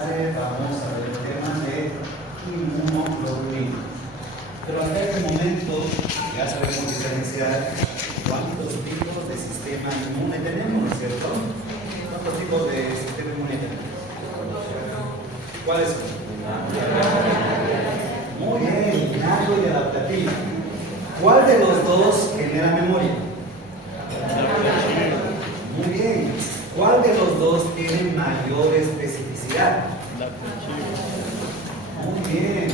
Vamos a ver el tema de inmunoglobulina. Pero hasta este momento ya sabemos diferenciar cuántos tipos de sistema inmune tenemos, ¿no es cierto? ¿Cuántos tipos de sistema inmune tenemos? ¿Cuáles son? Muy bien, innato y adaptativo. ¿Cuál de los dos genera memoria? Muy bien. ¿Cuál de los dos tiene mayor especificidad? Muy bien.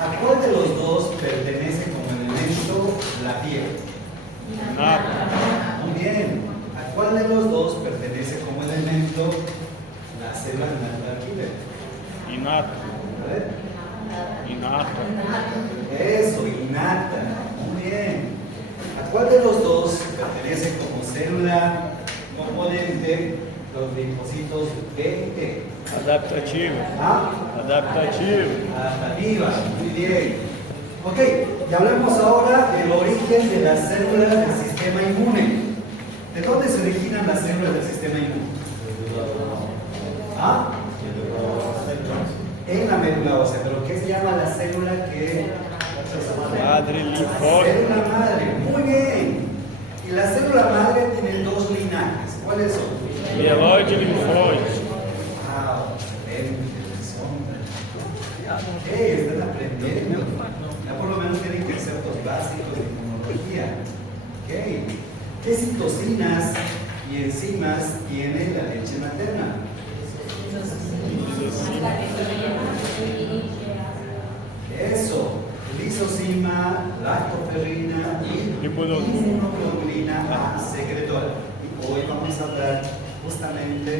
¿A cuál de los dos pertenece como elemento la piel? Muy bien. ¿A cuál de los dos pertenece como elemento la célula natural killer? Innata. A ver. Innata. Eso, innata. Muy bien. ¿A cuál de los dos pertenece como célula componente los linfocitos B y T? Adaptativo. ¿Ah? Adaptativo. Adaptativa. Muy bien. Ok, y hablemos ahora del origen de las células del sistema inmune. ¿De dónde se originan las células del sistema inmune? ¿Ah? En la médula ósea. ¿Pero qué se llama la célula que... Madre linfóide. Célula madre. Muy bien. Y la célula madre tiene dos linajes. ¿Cuáles son? Mieloide e linfóide. Wow, excelente. Ok, están aprendiendo. Ya por lo menos tienen conceptos básicos de inmunología. Ok. ¿Qué citocinas y enzimas tiene la leche materna? Eso. Lisozima, lactoferrina y inmunoglobulina A secretora. Y hoy vamos a hablar justamente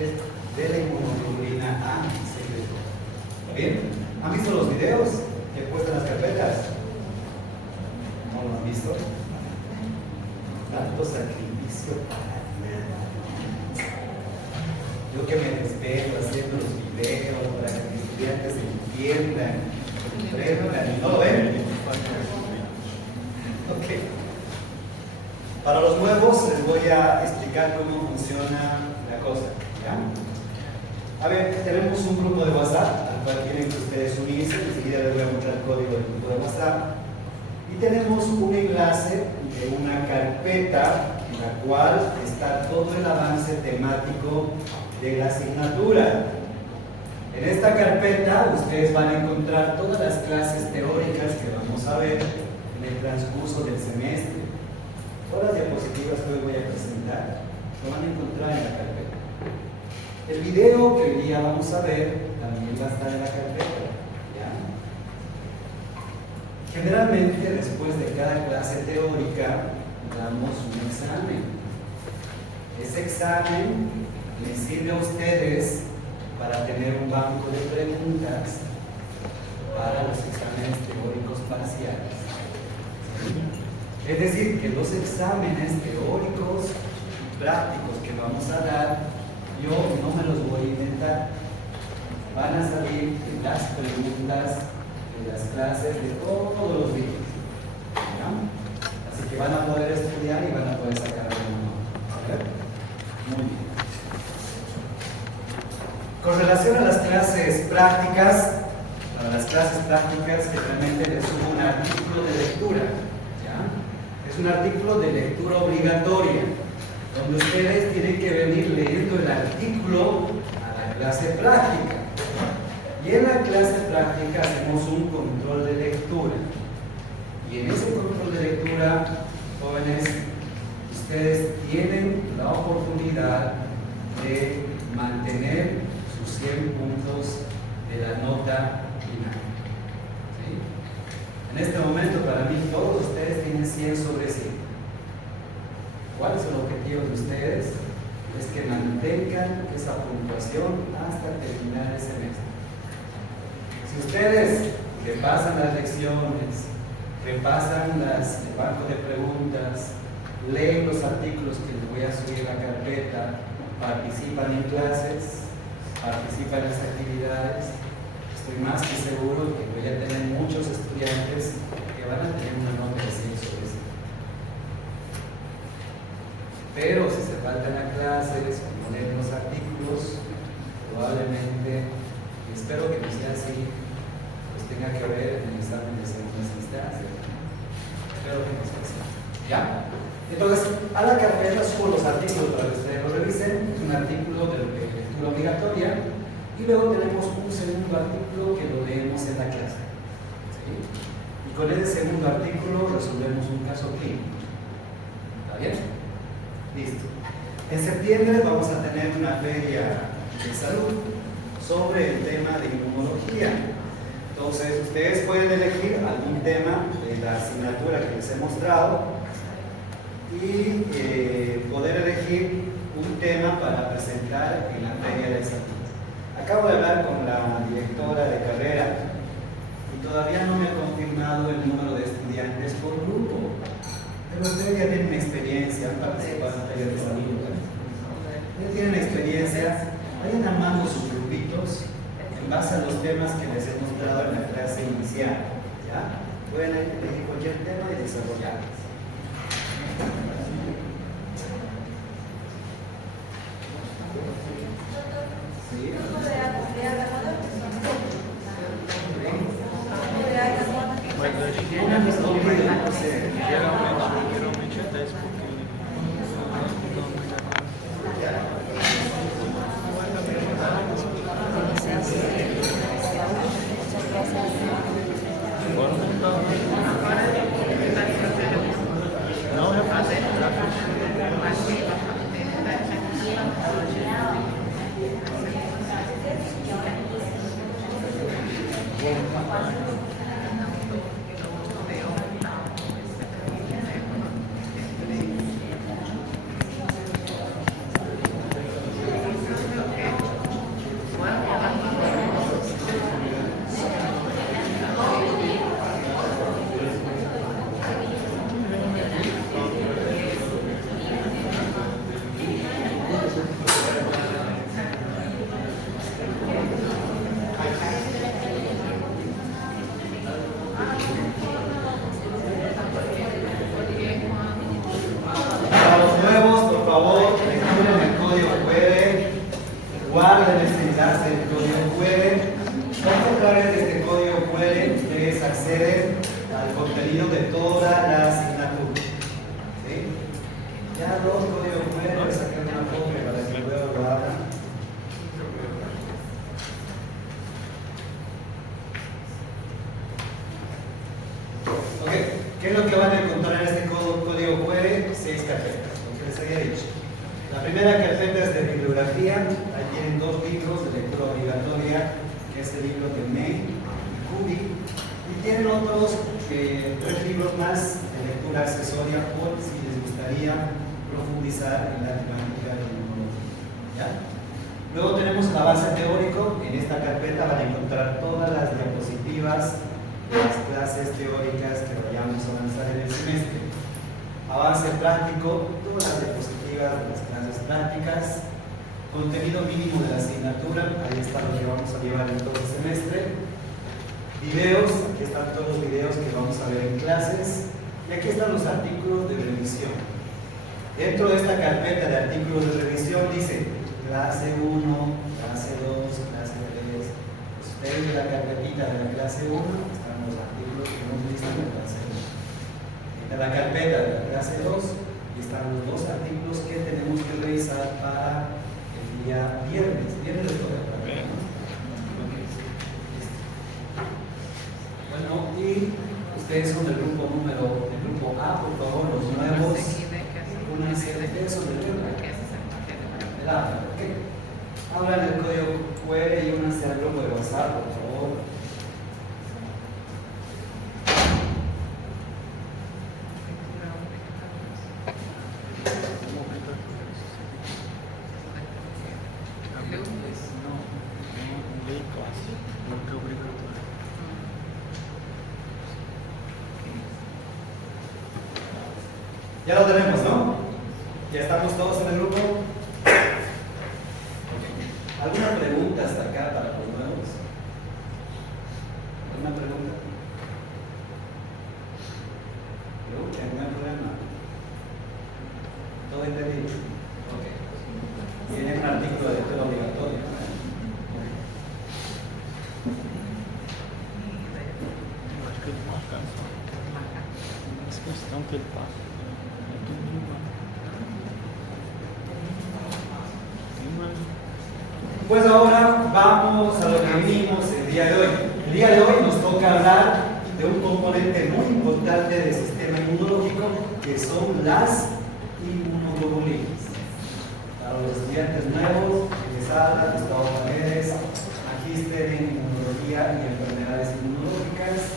de la inmunoglobulina A secretora. ¿Está bien? ¿Han visto los videos que he puesto en las carpetas? ¿No lo han visto? Tanto sacrificio para nada. Yo que me desvelo haciendo los videos para que mis estudiantes entiendan, comprendan y no lo ven. Ok. Para los nuevos les voy a explicar cómo funciona la cosa. ¿Ya? A ver, tenemos un grupo de WhatsApp al cual tienen que ustedes unirse. Enseguida les voy a mostrar el código del grupo de WhatsApp. Y tenemos un enlace de una carpeta en la cual está todo el avance temático de la asignatura. En esta carpeta ustedes van a encontrar todas las clases teóricas que vamos a ver en el transcurso del semestre. Todas las diapositivas que hoy voy a presentar lo van a encontrar en la carpeta. El video que hoy día vamos a ver también va a estar en la carpeta. ¿Ya? Generalmente después de cada clase teórica damos un examen. Ese examen les sirve a ustedes para tener un banco de preguntas para los exámenes teóricos parciales. Es decir, que los exámenes teóricos y prácticos que vamos a dar, yo no me los voy a inventar. Van a salir las preguntas de las clases de todos los días. ¿Ya? Así que van a poder estudiar y van a poder sacar alguna nota. Muy bien. Con relación a las clases prácticas, para las clases prácticas generalmente les subo un artículo de lectura. ¿Ya? Es un artículo de lectura obligatoria, donde ustedes tienen que venir leyendo el artículo a la clase práctica. Y en la clase práctica hacemos un control de lectura. Y en ese control de lectura, jóvenes, ustedes tienen la oportunidad de mantener sus 100 puntos de la nota final. ¿Sí? En este momento, para mí, todos ustedes tienen 100 sobre 100. ¿Cuál es el objetivo de ustedes? Es que mantengan esa puntuación hasta terminar el semestre. Si ustedes repasan las lecciones, repasan el banco de preguntas, leen los artículos que les voy a subir a la carpeta, participan en clases, participan en las actividades, estoy más que seguro que voy a tener muchos estudiantes que van a tener una nota de 100 sobre 100. Pero si se faltan a clases o poner los artículos, probablemente espero que no sea así, pues tenga que ver en el examen de segunda instancia. Espero que no sea así. ¿Ya? Entonces, a la carpeta subo los artículos para que ustedes lo revisen. Es un artículo de lectura obligatoria. Y luego tenemos un segundo artículo que lo leemos en la clase. ¿Sí? Y con ese segundo artículo resolvemos un caso clínico. ¿Está bien? Listo. En septiembre vamos a tener una feria de salud sobre el tema de inmunología. Entonces, ustedes pueden elegir algún tema de la asignatura que les he mostrado y poder elegir un tema para presentar en la feria de salud. Acabo de hablar con la directora de carrera y todavía no me ha confirmado el número de estudiantes por grupo. Pero ustedes ya tienen experiencia, han participado en talleres de salud. Ya tienen experiencia, vayan armando sus grupitos en base a los temas que les he mostrado en la clase inicial. ¿Ya? Pueden elegir cualquier tema y desarrollarlo. ¿Sí? Geralmente é 10 pouquinho. Agora não está. Não refazer. ¿Qué es lo que van a encontrar en este código QR? 6 carpetas, como les había dicho. La primera carpeta es de bibliografía. Ahí tienen 2 libros de lectura obligatoria, que es el libro de May y Kubi. Y tienen otros 3 libros más de lectura accesoria por si les gustaría profundizar en la temática de inmunología. ¿Ya? Luego tenemos el avance teórico. En esta carpeta van a encontrar todas las diapositivas de las clases teóricas que vayamos a lanzar en el semestre. Avance práctico, todas las diapositivas de las clases prácticas. Contenido mínimo de la asignatura, ahí está lo que vamos a llevar en todo el semestre. Videos, aquí están todos los videos que vamos a ver en clases. Y aquí están los artículos de revisión. Dentro de esta carpeta de artículos de revisión dice clase 1, clase 2, clase 3. Ustedes de la carpetita de la clase 1 están los artículos que hemos visto en la clase 1. De la carpeta de la clase 2 están los 2 artículos que tenemos que revisar para el día viernes. Viernes de todo el programa, ¿no? Bueno, y ustedes son del grupo A, por favor, los nuevos. Únanse de eso del tema. Abran el código QR y únanse al grupo de WhatsApp, por favor. Ya lo tenemos, ¿no? ¿Ya estamos todos en el grupo? ¿Alguna pregunta hasta acá para los nuevos? ¿Alguna pregunta? Pregunta, no hay problema. ¿Todo entendido? Ok. Tienen un artículo de lectura obligatorio. que ele passa. Pues ahora vamos a lo que vimos el día de hoy. El día de hoy nos toca hablar de un componente muy importante del sistema inmunológico, que son las inmunoglobulinas. Para los estudiantes nuevos, egresadas, Gustavo Paredes, magíster en inmunología y enfermedades inmunológicas,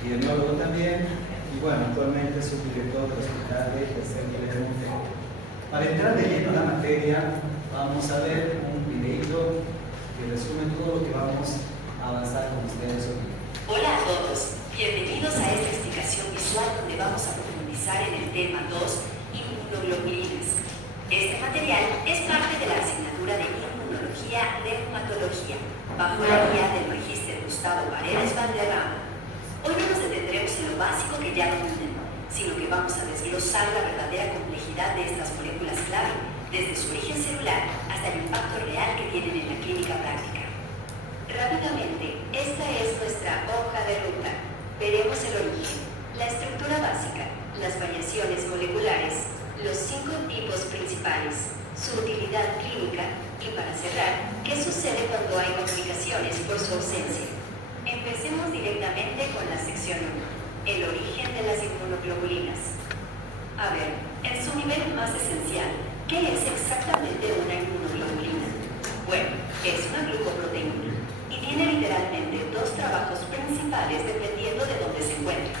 epidemiólogo también, y bueno, actualmente subdirector del Hospital de Tercer Nivel de Monterrey. Para entrar de lleno en la materia, vamos a ver un videito que resume todo lo que vamos a avanzar con ustedes hoy. Hola a todos, bienvenidos a esta explicación visual donde vamos a profundizar en el tema 2, inmunoglobulinas. Este material es parte de la asignatura de Inmunología Reumatología, bajo la guía del magíster Gustavo Paredes Valderrama. Hoy no nos detendremos en lo básico que ya dominan, sino que vamos a desglosar la verdadera complejidad de estas moléculas clave, desde su origen celular hasta el impacto real que tienen en la clínica práctica. Rápidamente, esta es nuestra hoja de ruta. Veremos el origen, la estructura básica, las variaciones moleculares, los 5 tipos principales, su utilidad clínica y, para cerrar, qué sucede cuando hay complicaciones por su ausencia. Empecemos directamente con la sección 1, el origen de las inmunoglobulinas. A ver, en su nivel más esencial, ¿qué es exactamente una inmunoglobulina? Bueno, es una glucoproteína y tiene literalmente 2 trabajos principales dependiendo de dónde se encuentre.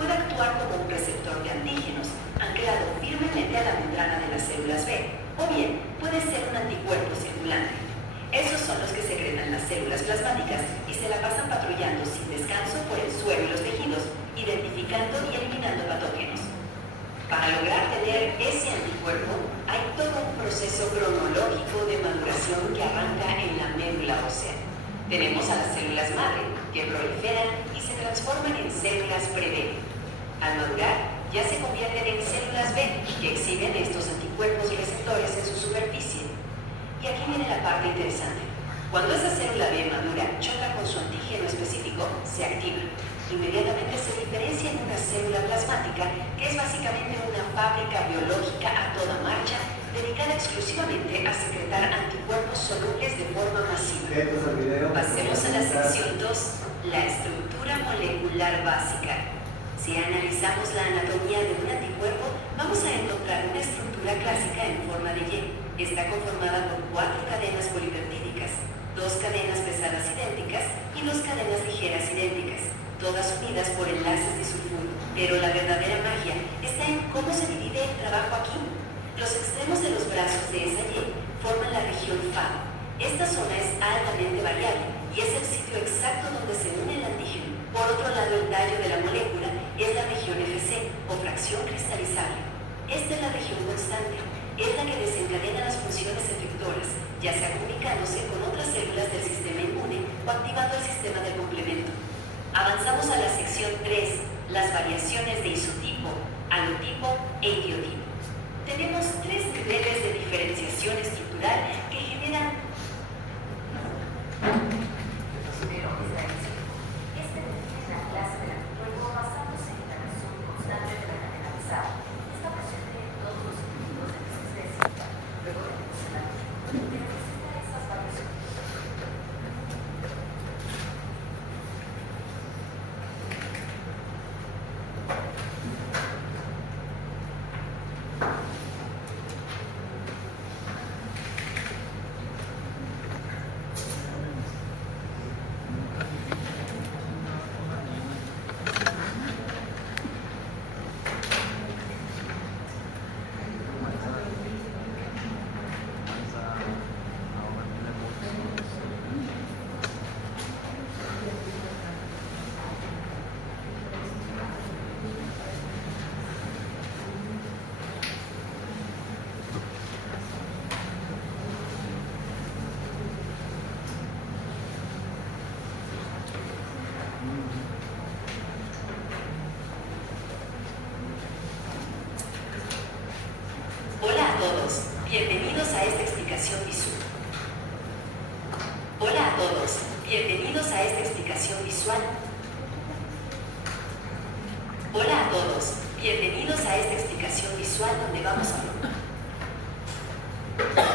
Puede actuar como un receptor de antígenos, anclado firmemente a la membrana de las células B, o bien puede ser un anticuerpo circulante. Esos son los que secretan las células plasmáticas y se la pasan patrullando sin descanso por el suelo y los tejidos, identificando y eliminando patógenos. Para lograr tener ese anticuerpo, hay todo un proceso cronológico de maduración que arranca en la médula ósea. Tenemos a las células madre, que proliferan y se transforman en células pre-B. Al madurar, ya se convierten en células B, que exhiben estos anticuerpos receptores en su superficie. Y aquí viene la parte interesante. Cuando esa célula B madura choca con su antígeno específico, se activa. Inmediatamente se diferencia en una célula plasmática, que es básicamente una fábrica biológica a toda marcha, dedicada exclusivamente a secretar anticuerpos solubles de forma masiva. Pasemos a la sección 2, la estructura molecular básica. Si analizamos la anatomía de un anticuerpo, vamos a encontrar una estructura clásica en forma de Y. Está conformada por 4 cadenas polipeptídicas, 2 cadenas pesadas idénticas y 2 cadenas ligeras idénticas, todas unidas por enlaces disulfuro. Pero la verdadera magia está en cómo se divide el trabajo aquí. Los extremos de los brazos de esa Y forman la región FAB. Esta zona es altamente variable y es el sitio exacto donde se une el antígeno. Por otro lado, el tallo de la molécula es la región FC, o fracción cristalizable. Esta es la región constante, es la que desencadena las funciones efectoras, ya sea comunicándose con otras células del sistema inmune o activando el sistema de complemento. Avanzamos a la sección 3, las variaciones de isotipo, halotipo e idiotipo. Tenemos 3 niveles de diferenciación estructural que generan Bienvenidos a esta explicación visual. Hola a todos, bienvenidos a esta explicación visual. Hola a todos, Bienvenidos a esta explicación visual donde vamos a...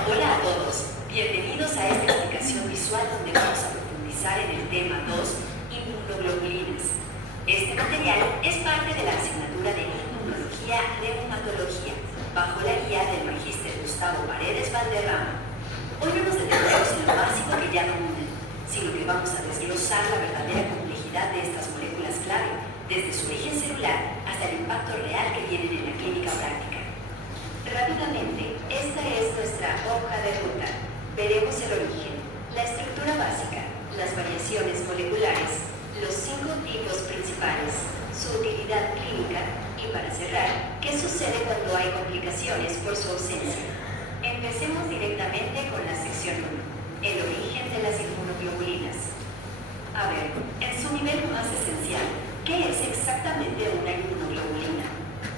Hola a todos, bienvenidos a esta explicación visual donde vamos a profundizar en el tema 2, inmunoglobulinas. Este material es parte de la asignatura de Inmunología Reumatología, bajo la guía del magíster Gustavo Paredes Valderrama. Hoy no nos detendremos en lo básico que ya dominan, sino que vamos a desglosar la verdadera complejidad de estas moléculas clave, desde su origen celular hasta el impacto real que tienen en la clínica práctica. Rápidamente, esta es nuestra hoja de ruta. Veremos el origen, la estructura básica, las variaciones moleculares, los 5 tipos principales, su utilidad clínica y, para cerrar, qué sucede cuando hay complicaciones por su ausencia. Empecemos directamente con la sección 1, el origen de las inmunoglobulinas. A ver, en su nivel más esencial, ¿qué es exactamente una inmunoglobulina?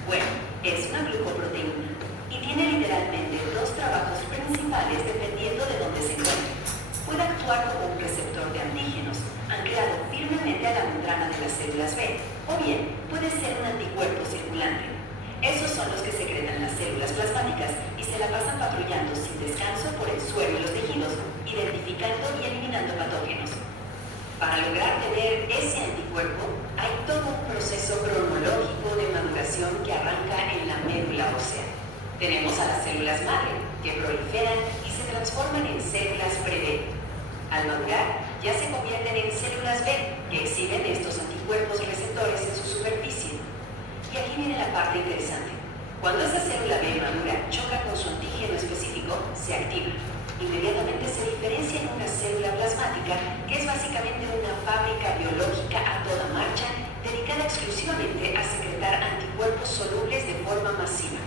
Bueno, es una glucoproteína y tiene literalmente 2 trabajos principales dependiendo de dónde se encuentre. Puede actuar como un receptor de antígenos, anclado firmemente a la membrana de las células B, o bien puede ser un anticuerpo circulante. Esos son los que secretan las células plasmáticas y se la pasan patrullando sin descanso por el suelo y los tejidos, identificando y eliminando patógenos. Para lograr tener ese anticuerpo, hay todo un proceso cronológico de maduración que arranca en la médula ósea. Tenemos a las células madre, que proliferan y se transforman en células pre-B. Al madurar, ya se convierten en células B, que exhiben estos anticuerpos receptores en su superficie. Y aquí viene la parte interesante. Cuando esa célula B madura choca con su antígeno específico, se activa. Inmediatamente se diferencia en una célula plasmática, que es básicamente una fábrica biológica a toda marcha, dedicada exclusivamente a secretar anticuerpos solubles de forma masiva.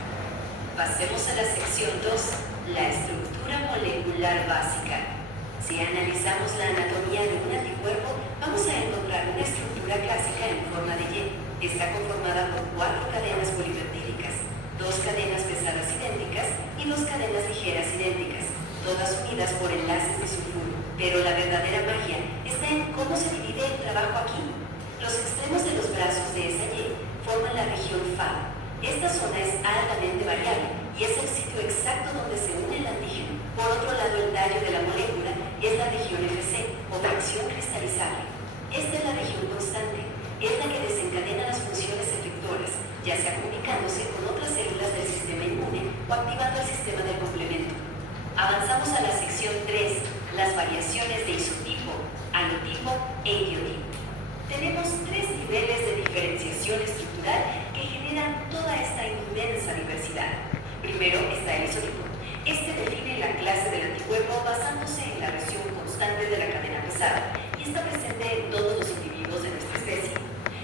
Pasemos a la sección 2, la estructura molecular básica. Si analizamos la anatomía de un anticuerpo, vamos a encontrar una estructura clásica en forma de Y. Está conformada por 4 cadenas polipeptídicas, 2 cadenas pesadas idénticas y 2 cadenas ligeras idénticas, todas unidas por enlaces de sulfuro. Pero la verdadera magia está en cómo se divide el trabajo aquí. Los extremos de los brazos de esa Y forman la región FAB. Esta zona es altamente variable y es el sitio exacto donde se une el antígeno. Por otro lado, el tallo de la molécula es la región FC, o fracción cristalizable. Esta es la región constante, es la que desencadena las funciones efectoras, ya sea comunicándose con otras células del sistema inmune o activando el sistema del complemento. Avanzamos a la sección 3, las variaciones de isotipo, anotipo e idiotipo. Tenemos 3 niveles de diferenciación estructural que generan toda esta inmensa diversidad. Primero está el isotipo. Este define la clase del anticuerpo basándose en la región constante de la cadena pesada y está presente en todos los individuos de nuestra especie.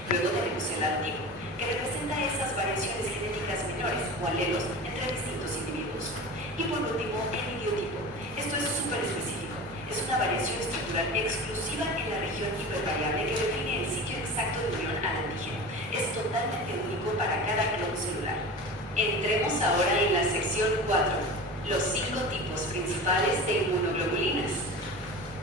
Luego tenemos el anotipo, que representa esas variaciones genéticas menores o alelos entre distintos individuos. Y por último, el idiotipo. Esto es súper específico. Es una variación estructural exclusiva en la región hipervariable que define el sitio exacto de unión al antígeno. Es totalmente único para cada clon celular. Entremos ahora en la sección 4, los 5 tipos principales de inmunoglobulinas.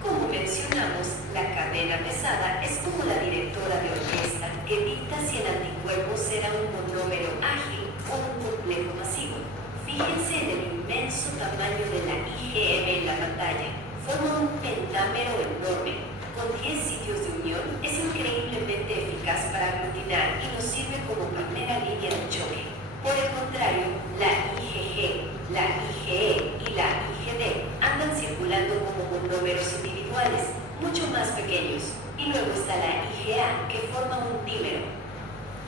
Como mencionamos, la cadena pesada es como la directora de orquesta que dicta si el anticuerpo será un monómero ágil o un complejo masivo. Fíjense en el inmenso tamaño de la IgM en la pantalla. Forma un pentámero enorme. Con 10 sitios de unión, es increíblemente eficaz para aglutinar y nos sirve como primera línea de choque. Por el contrario, la IgG, la IgE y la IgD andan circulando como monómeros individuales, mucho más pequeños. Y luego está la IgA, que forma un dímero.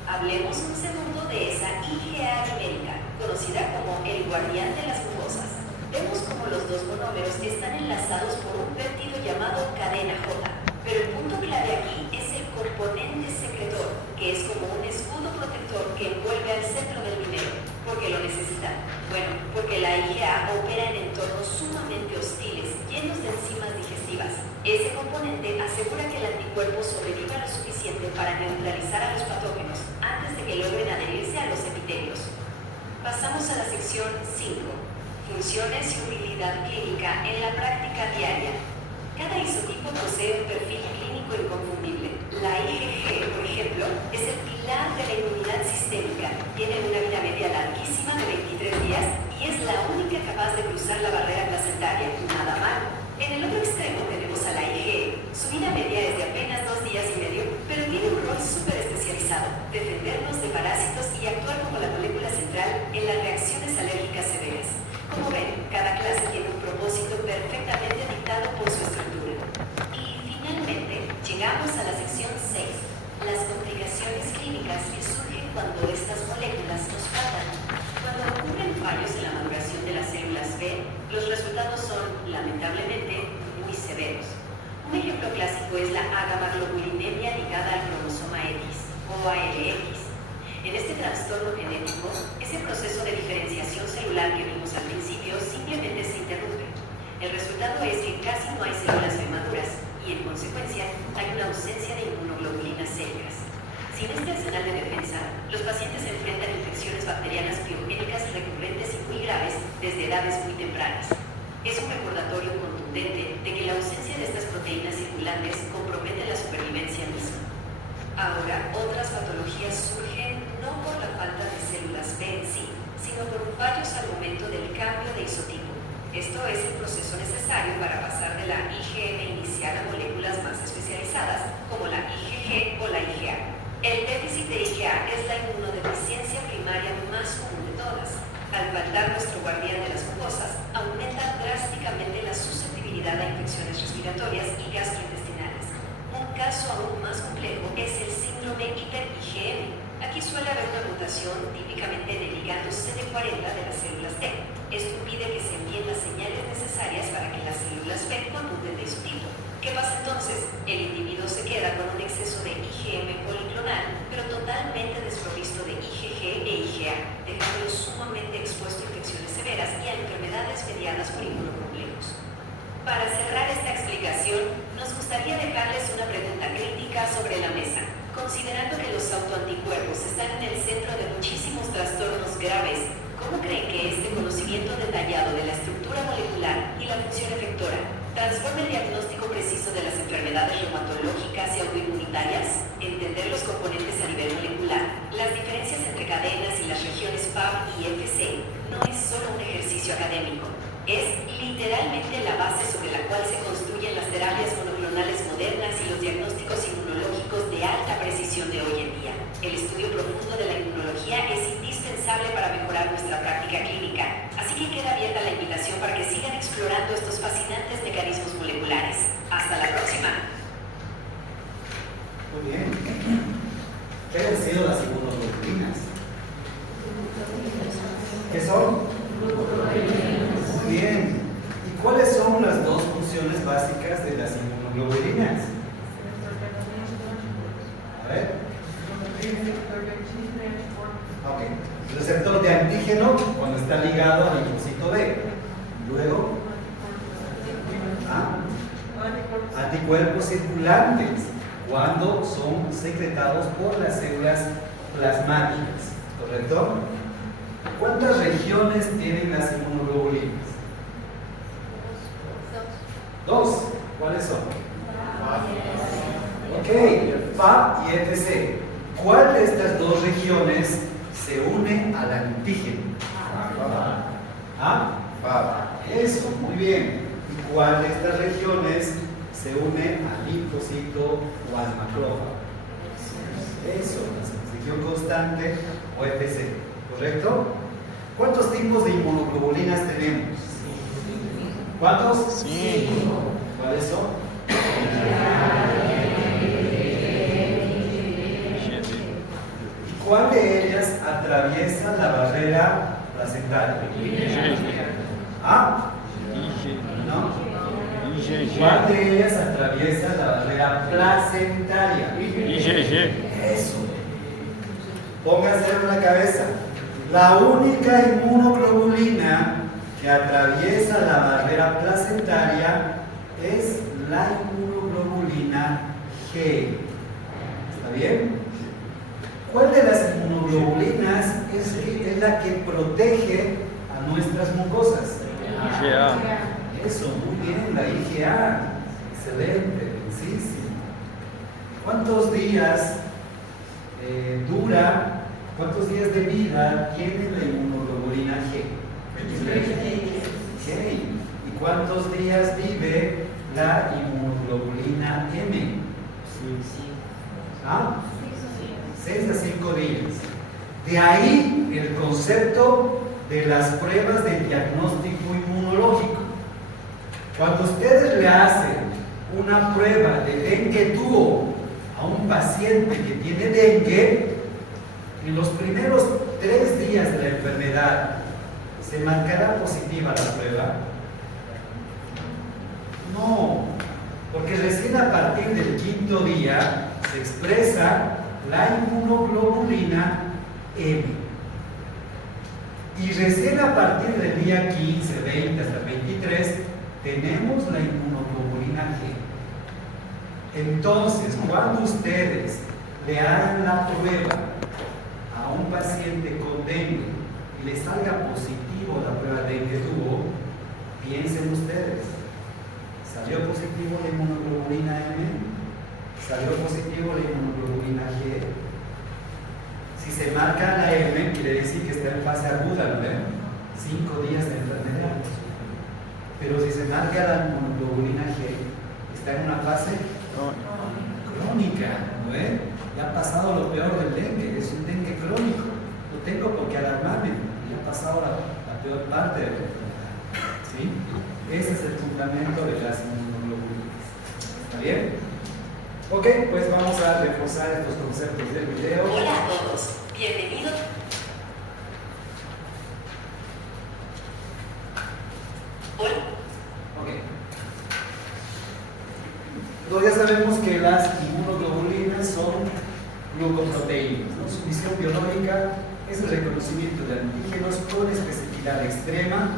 Hablemos un segundo de esa IgA dimérica, conocida como el guardián de las mucosas. Vemos como los 2 monómeros están enlazados por un péptido llamado cadena J. Pero el punto clave aquí es el componente secretor, que es como un escudo protector que envuelve al centro del dinero. ¿Por qué lo necesita? Bueno, porque la IgA opera en entornos sumamente hostiles, llenos de enzimas digestivas. Ese componente asegura que el anticuerpo sobreviva lo suficiente para neutralizar a los patógenos antes de que logren adherirse a los epitelios. Pasamos a la sección 5. Funciones y utilidad clínica en la práctica diaria. Cada isotipo posee un perfil clínico inconfundible. La IgG, por ejemplo, es el pilar de la inmunidad sistémica. Tiene Llegamos a la sección 6, las complicaciones clínicas que surgen cuando estas moléculas nos faltan. Cuando ocurren fallos en la maduración de las células B, los resultados son, lamentablemente, muy severos. Un ejemplo clásico es la agammaglobulinemia ligada al cromosoma X, o ALX. En este trastorno genético, ese proceso de diferenciación celular que vimos al principio simplemente se interrumpe. El resultado es que casi no hay células B maduras y, en consecuencia, hay una ausencia de inmunoglobulinas sérias. Sin este arsenal de defensa, los pacientes enfrentan infecciones bacterianas criogénicas recurrentes y muy graves desde edades muy tempranas. Es un recordatorio contundente de que la ausencia de estas proteínas circulantes compromete la supervivencia misma. Ahora, otras patologías surgen no por la falta de células B en sí, sino por fallos al momento del cambio de isotipo. Esto es el proceso necesario para pasar de la IgM inicial a moléculas más especializadas, como la IgG o la IgA. El déficit de IgA es la inmunodeficiencia primaria más común de todas. Al faltar nuestro guardián de las mucosas, aumenta drásticamente la susceptibilidad a infecciones respiratorias y gastrointestinales. Un caso aún más complejo es el síndrome hiper-IgM. Aquí suele haber una mutación, típicamente en el ligando CD40 de las células T. Esto impide que se envíen las señales necesarias para que las células B conmuten de isotipo. ¿Qué pasa entonces? El individuo se queda con un exceso de IgM policlonal, pero totalmente desprovisto de IgG e IgA, dejándolo sumamente expuesto a infecciones severas y a enfermedades mediadas por inmunocomplejos. Para cerrar esta explicación, nos gustaría dejarles una pregunta crítica sobre la mesa. Considerando que los autoanticuerpos están en el centro de muchísimos trastornos graves, ¿cómo creen que este conocimiento detallado de la estructura molecular y la función efectora transforma el diagnóstico preciso de las enfermedades reumatológicas y autoinmunitarias? Entender los componentes a nivel molecular, las diferencias entre cadenas y las regiones FAB y FC no es solo un ejercicio académico, es literalmente la base sobre la cual se construyen las terapias monoclonales modernas y los diagnósticos inmunológicos de alta precisión de hoy en día. El estudio profundo de la inmunología es indispensable para mejorar nuestra práctica clínica, así que queda abierta la invitación para que sigan explorando estos fascinantes mecanismos moleculares. ¡Hasta la próxima! Muy bien. ¿Qué han sido las inmunoglobulinas? ¿Qué son? Muy bien. ¿Y cuáles son las dos funciones básicas de las inmunoglobulinas? A ver. Ok. El receptor de antígeno cuando está ligado al linfocito B. Luego, anticuerpos circulantes cuando son secretados por las células plasmáticas. ¿Correcto? ¿Cuántas regiones tienen las inmunoglobulinas? Dos. ¿Cuáles son? Ok, FAB y FC. ¿Cuál de estas dos regiones se une al antígeno? ¿Ah? FAB. Eso, muy bien. ¿Y cuál de estas regiones se une al linfocito o al macrófago? Eso, la sección constante o FC. ¿Correcto? ¿Cuántos tipos de inmunoglobulinas tenemos? ¿Cuántos? Sí. ¿Cuáles son? ¿Y cuál de ellas atraviesa la barrera placentaria? ¿Ah? ¿No? ¿Cuál de ellas atraviesa la barrera placentaria? Eso. Pónganse en la cabeza. La única inmunoglobulina que atraviesa la barrera placentaria es la inmunoglobulina G. ¿Está bien? ¿Cuál de las inmunoglobulinas es la que protege a nuestras mucosas? IgA. Eso, muy bien, la IgA. Excelente, bellísimo. ¿Cuántos días cuántos días de vida tiene la inmunoglobulina G? 23. ¿Y cuántos días vive la inmunoglobulina M? 6 a 5 días. De ahí el concepto de las pruebas de diagnóstico inmunológico. Cuando ustedes le hacen una prueba de dengue dúo a un paciente que tiene dengue, en los primeros 3 días de la enfermedad, ¿se marcará positiva la prueba? No, porque recién a partir del 5.º día se expresa la inmunoglobulina M. Y recién a partir del día 15, 20 hasta 23 tenemos la inmunoglobulina G. Entonces, cuando ustedes le hagan la prueba a un paciente con dengue y le salga positivo la prueba de dengue dúo, piensen ustedes, ¿salió positivo la inmunoglobulina M? ¿Salió positivo la inmunoglobulina G? Si se marca la M, quiere decir que está en fase aguda, ¿no ven? 5 días de enfermedad. Pero si se marca la inmunoglobulina G, está en una fase crónica, ¿no ven? Ya ha pasado lo peor del dengue, es un dengue crónico. No tengo por qué alarmarme, ya ha pasado la peor parte de la enfermedad. ¿Sí? Ese es el fundamento de las inmunoglobulinas. ¿Está bien? Ok, pues vamos a reforzar estos conceptos del video. Hola a todos, bienvenidos. Hola. Ok. Entonces ya sabemos que las inmunoglobulinas son glucoproteínas, ¿no? Su misión biológica es el reconocimiento de antígenos con especificidad extrema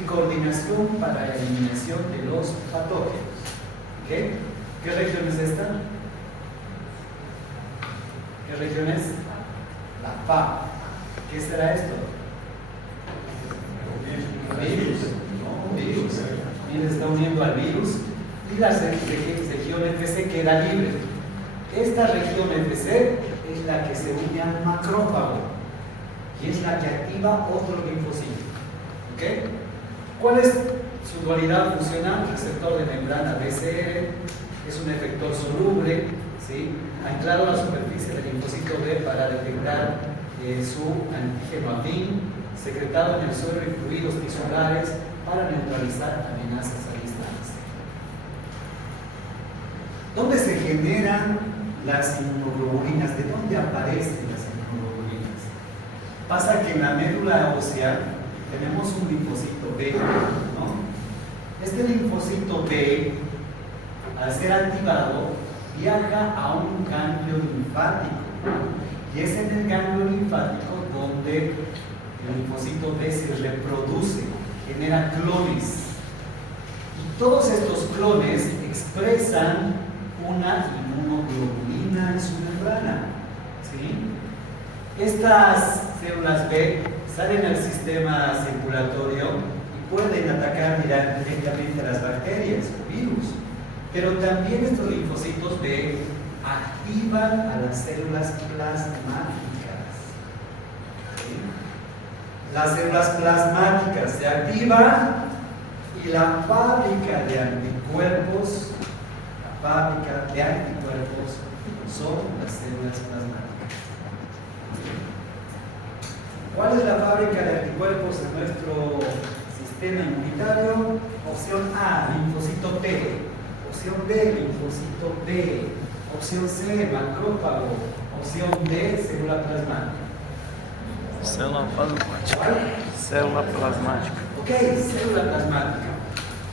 y coordinación para la eliminación de los patógenos. ¿Okay? ¿Qué región es esta? ¿Qué región es? La FA. ¿Qué será esto? Virus. No, virus. Y se está uniendo al virus y la región FC queda libre. Esta región FC es la que se une al macrófago y es la que activa otro linfocito. ¿Ok? ¿Cuál es su dualidad funcional? Receptor de membrana BCR, es un efector soluble, ¿sí? Anclado a la superficie del linfocito B para detectar su antígeno afín, secretado en el suelo y fluidos tisulares para neutralizar amenazas a distancia. ¿Dónde se generan las inmunoglobulinas? ¿De dónde aparecen las inmunoglobulinas? Pasa que en la médula ósea tenemos un linfocito B, ¿no? Este linfocito B, al ser activado, viaja a un ganglio linfático. Y es en el ganglio linfático donde el linfocito B se reproduce, genera clones. Y todos estos clones expresan una inmunoglobulina en su membrana. ¿Sí? Estas células B salen al sistema circulatorio y pueden atacar directamente a las bacterias o virus. Pero también estos linfocitos B activan a las células plasmáticas. ¿Sí? Las células plasmáticas se activan y la fábrica de anticuerpos son las células plasmáticas. ¿Cuál es la fábrica de anticuerpos en nuestro sistema inmunitario? Opción A, linfocito T. Opción B, linfocito B. Opción C, macrófago. Opción D, célula plasmática. Célula plasmática. ¿Cuál? Célula plasmática. Ok, célula plasmática.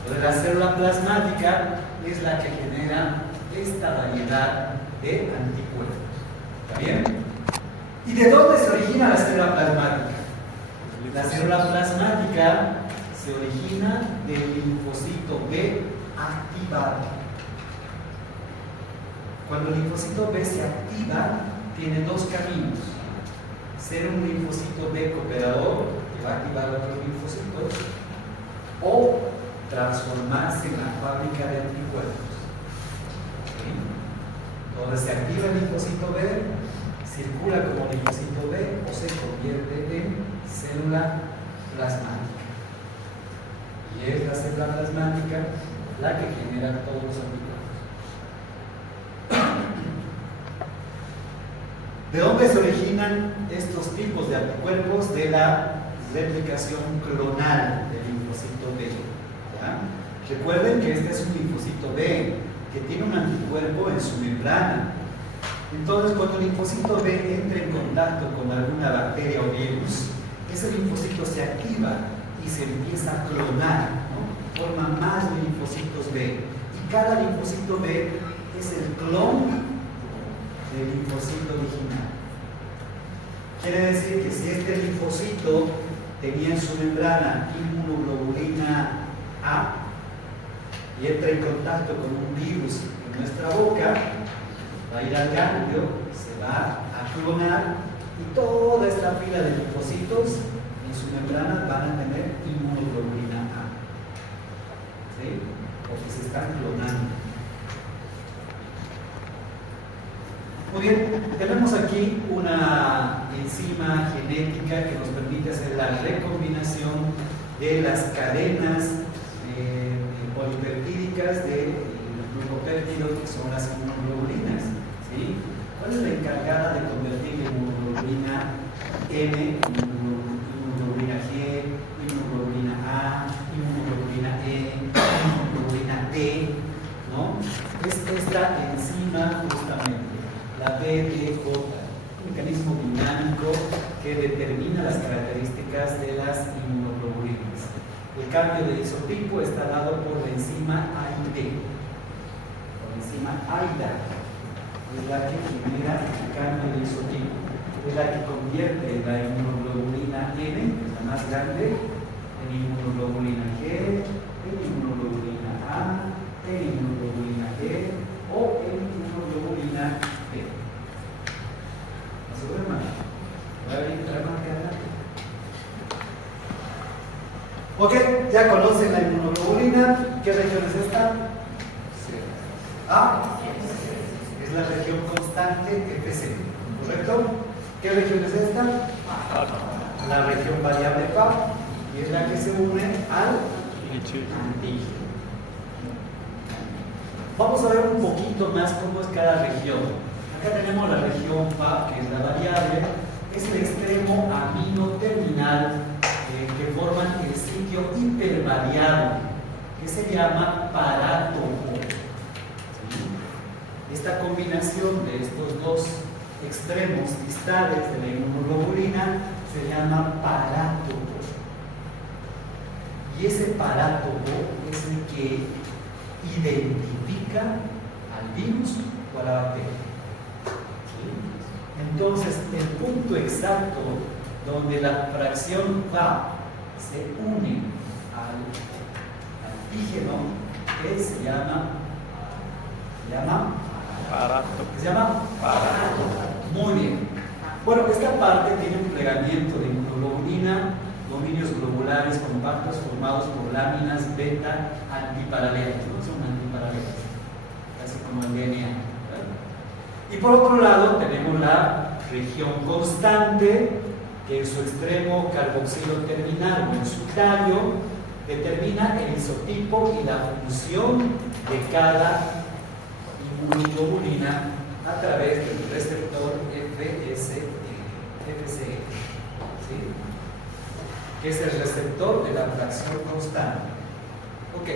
Entonces, la célula plasmática es la que genera esta variedad de anticuerpos. ¿Está bien? ¿Y de dónde se origina la célula plasmática? La célula plasmática se origina del linfocito B activado. Cuando el linfocito B se activa, tiene dos caminos: ser un linfocito B cooperador que va a activar otros linfocitos, o transformarse en la fábrica de anticuerpos. ¿Sí? Donde se activa el linfocito B, circula como linfocito B o se convierte en célula plasmática. Y es la célula plasmática la que genera todos los anticuerpos. ¿De dónde se originan estos tipos de anticuerpos? De la replicación clonal del linfocito B. ¿Ya? Recuerden que este es un linfocito B, que tiene un anticuerpo en su membrana. Entonces, cuando el linfocito B entra en contacto con alguna bacteria o virus, ese linfocito se activa y se empieza a clonar, ¿no? Forma más linfocitos B. Y cada linfocito B es el clon del linfocito original. Quiere decir que si este linfocito tenía en su membrana inmunoglobulina A y entra en contacto con un virus en nuestra boca, va a ir al ganglio, se va a clonar y toda esta fila de linfocitos en su membrana van a tener inmunoglobulina A. ¿Sí? Porque se están clonando. Muy bien, tenemos aquí una enzima genética que nos permite hacer la recombinación de las cadenas polipeptídicas del glucopéptido, que son las inmunoglobulinas. ¿Sí? ¿Cuál es la encargada de convertir la inmunoglobulina N, inmunoglobulina G, inmunoglobulina A, inmunoglobulina E, inmunoglobulina D? ¿No? Es esta enzima justamente, la BDJ, un mecanismo dinámico que determina las características de las inmunoglobulinas. El cambio de isotipo está dado por la enzima AID. La enzima AIDA es la que genera el cambio de isotipo, es la que convierte la inmunoglobulina N, que es la más grande, en inmunoglobulina G, en inmunoglobulina A, en inmunoglobulina E o en inmunoglobulina B. ¿No se duerma? Voy a entrar más que adelante. Ok, ya conocen la inmunoglobulina. ¿Qué región es esta? A. Es la región constante FC, ¿correcto? ¿Qué región es esta? La región variable F, y es la que se une al antígeno. Vamos a ver un poquito más cómo es cada región. Acá tenemos la región FA, que es la variable, es el extremo amino terminal que forman el sitio hipervariable, que se llama parátopo. ¿Sí? Esta combinación de estos dos extremos distales de la inmunoglobulina se llama parátopo. Y ese parátopo es el que identifica al virus o a la bacteria. ¿Sí? Entonces, el punto exacto donde la fracción FA se une al antígeno, que se llama parátopo. Muy bien. Bueno, esta parte tiene un plegamiento de inmunoglobulina, dominios globulares compactos formados por láminas beta antiparalelas. ¿No? Son antiparalelas, casi como el DNA. ¿Verdad? Y por otro lado tenemos la región constante, que en su extremo carboxilo terminal o en su tallo determina el isotipo y la función de cada inmunoglobulina a través del receptor FCE, ¿sí? Que es el receptor de la fracción constante. Ok,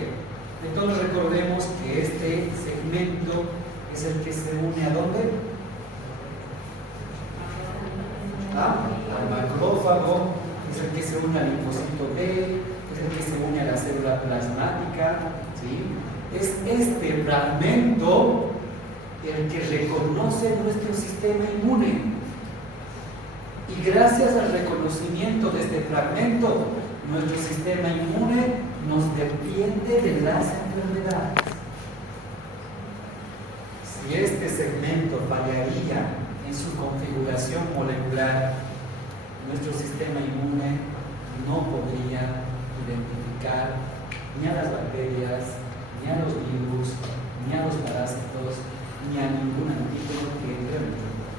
entonces recordemos que este segmento es el que se une ¿a dónde? Al macrófago, es el que se une al linfocito B, es el que se une a la célula plasmática, ¿sí? Es este fragmento el que reconoce nuestro sistema inmune. Y gracias al reconocimiento de este fragmento, nuestro sistema inmune nos defiende de las enfermedades. Si este segmento fallaría en su configuración molecular, nuestro sistema inmune no podría identificar ni a las bacterias, ni a los virus, ni a los parásitos, ni a ningún antígeno que entre en nuestro cuerpo.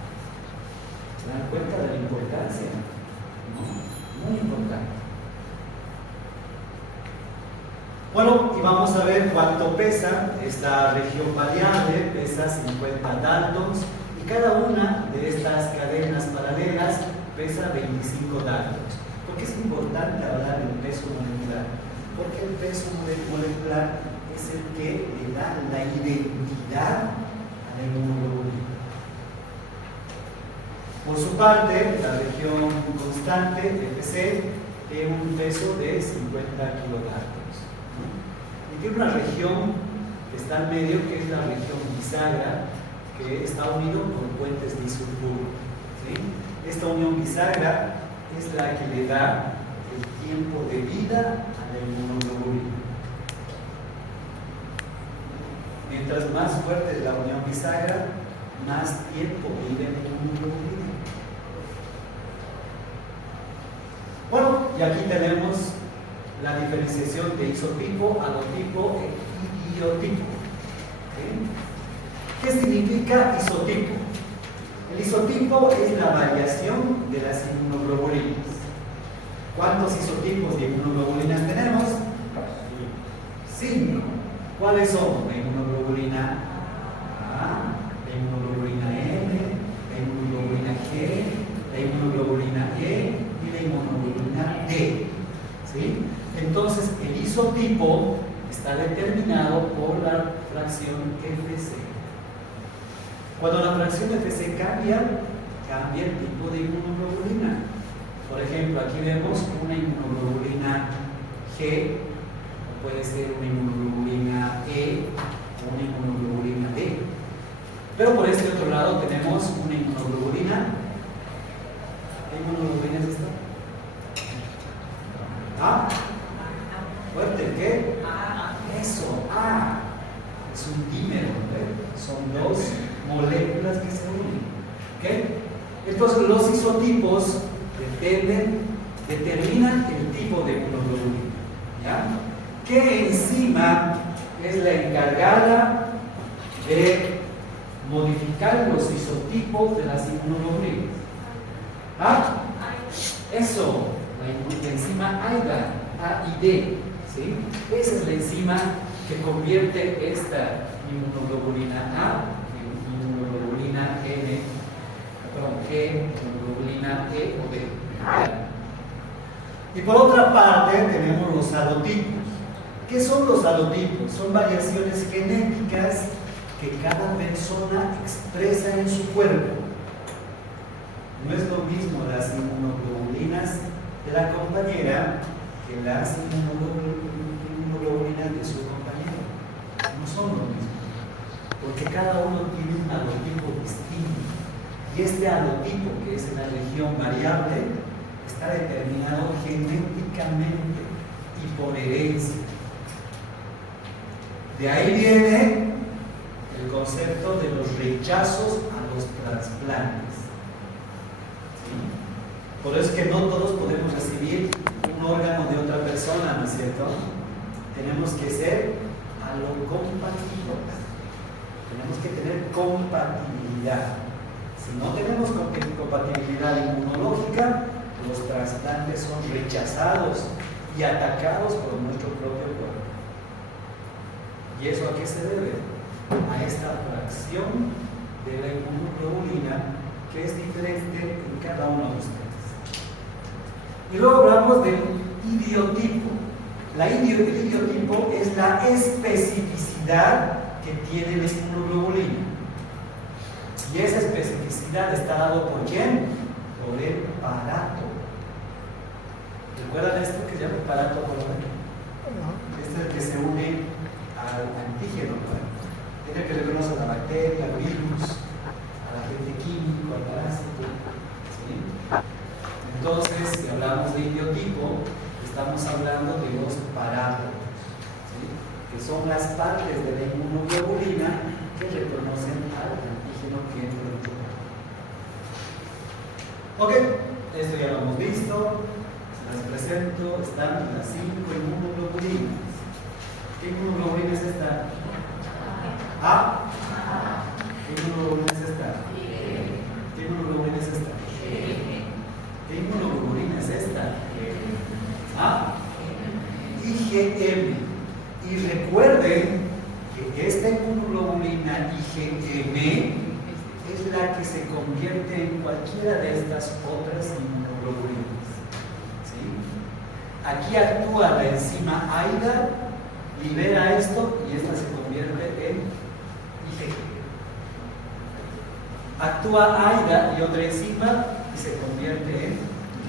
¿Se dan cuenta de la importancia? ¿No? Muy importante. Bueno, y vamos a ver cuánto pesa esta región variable. Pesa 50 daltons y cada una de estas cadenas paralelas pesa 25 daltons. ¿Por qué es importante hablar del peso molecular? Porque el peso molecular es el que le da la identidad actividad a la inmunoglobulina. Por su parte, la región constante, FC, tiene un peso de 50 kilodaltons. Y tiene una región que está al medio, que es la región bisagra, que está unido por puentes disulfuro. ¿Sí? Esta unión bisagra es la que le da el tiempo de vida a la inmunoglobulina. Mientras más fuerte es la unión bisagra, más tiempo vive la inmunoglobulina. Bueno, y aquí tenemos la diferenciación de isotipo, alotipo y iotipo. ¿Sí? ¿Qué significa isotipo? El isotipo es la variación de las inmunoglobulinas. ¿Cuántos isotipos de inmunoglobulinas tenemos? 5. ¿Cuáles son? La inmunoglobulina A, la inmunoglobulina M, la inmunoglobulina G, la inmunoglobulina E y la inmunoglobulina D. ¿Sí? Entonces, el isotipo está determinado por la fracción FC. Cuando la fracción FC cambia el tipo de inmunoglobulina. Por ejemplo, aquí vemos una inmunoglobulina G, puede ser una inmunoglobulina E o una inmunoglobulina D. Pero por este otro lado tenemos una inmunoglobulina. ¿Qué inmunoglobulina es esta? ¿Ah? Fuerte, ¿qué? Eso, A. Es un dímero, son dos moléculas que se unen. ¿Okay? Entonces los isotipos determinan el tipo de inmunoglobulina. ¿Ya? ¿Qué enzima es la encargada de modificar los isotipos de las inmunoglobulinas? ¿Ah? Eso, la enzima AIDA, A y D. ¿Sí? Esa es la enzima que convierte esta inmunoglobulina A en inmunoglobulina N, G, inmunoglobulina E o D. Y por otra parte tenemos los alotipos. ¿Qué son los alotipos? Son variaciones genéticas que cada persona expresa en su cuerpo. No es lo mismo las inmunoglobulinas de la compañera que las inmunoglobulinas de su compañero. No son lo mismo, porque cada uno tiene un alotipo distinto. Y este alotipo, que es en la región variable, está determinado genéticamente y por herencia. De ahí viene el concepto de los rechazos a los trasplantes. ¿Sí? Por eso es que no todos podemos recibir un órgano de otra persona, ¿no es cierto? Tenemos que ser alocompatibles. Tenemos que tener compatibilidad. Si no tenemos compatibilidad inmunológica, los trasplantes son rechazados y atacados por nuestro propio cuerpo. ¿Y eso a qué se debe? A esta fracción de la inmunoglobulina que es diferente en cada uno de ustedes. Y luego hablamos del idiotipo. El idiotipo es la especificidad que tiene la inmunoglobulina. Y esa especificidad está dado por ¿quién? Por el parato. ¿Recuerdan esto que se llama parato? Este es el que se une al antígeno, ¿no? Es el que reconoce a la bacteria, al virus, al agente químico, al parásito. ¿Sí? Entonces, si hablamos de idiotipo, estamos hablando de los parámetros, ¿sí? Que son las partes de la inmunoglobulina que reconocen al antígeno que entra en el cuerpo. Ok, esto ya lo hemos visto. Les presento, están las 5 inmunoglobulinas. ¿Qué inmunoglobulina es esta? A. ¿Qué inmunoglobulina es esta? ¿Qué inmunoglobulina es esta? ¿Qué inmunoglobulina es esta? A. IgM. Y recuerden que esta inmunoglobulina IgM es la que se convierte en cualquiera de estas otras inmunoglobulinas. Aquí actúa la enzima AIDA, libera esto y esta se convierte en IgG. actúa AIDA y otra enzima y se convierte en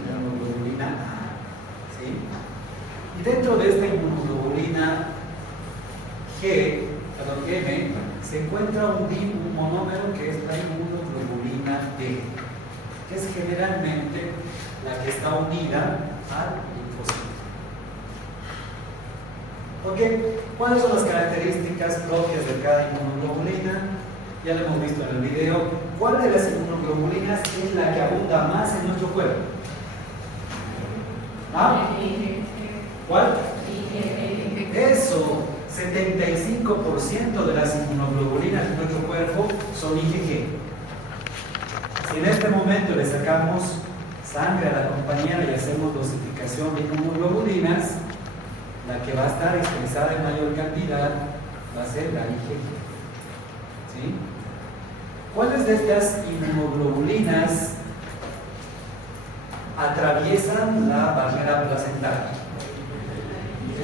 inmunoglobulina A. ¿Sí? Y dentro de esta inmunoglobulina M, se encuentra un monómero que es la inmunoglobulina D, que es generalmente la que está unida al linfocito. Ok, ¿cuáles son las características propias de cada inmunoglobulina? Ya lo hemos visto en el video. ¿Cuál de las inmunoglobulinas es la que abunda más en nuestro cuerpo? ¿Ah? ¿Cuál? Eso, 75% de las inmunoglobulinas de nuestro cuerpo son IgG. Si en este momento le sacamos sangre a la compañera y hacemos dosificación de inmunoglobulinas, la que va a estar expresada en mayor cantidad va a ser la IgG. ¿Sí? ¿Cuáles de estas inmunoglobulinas atraviesan la barrera placentaria?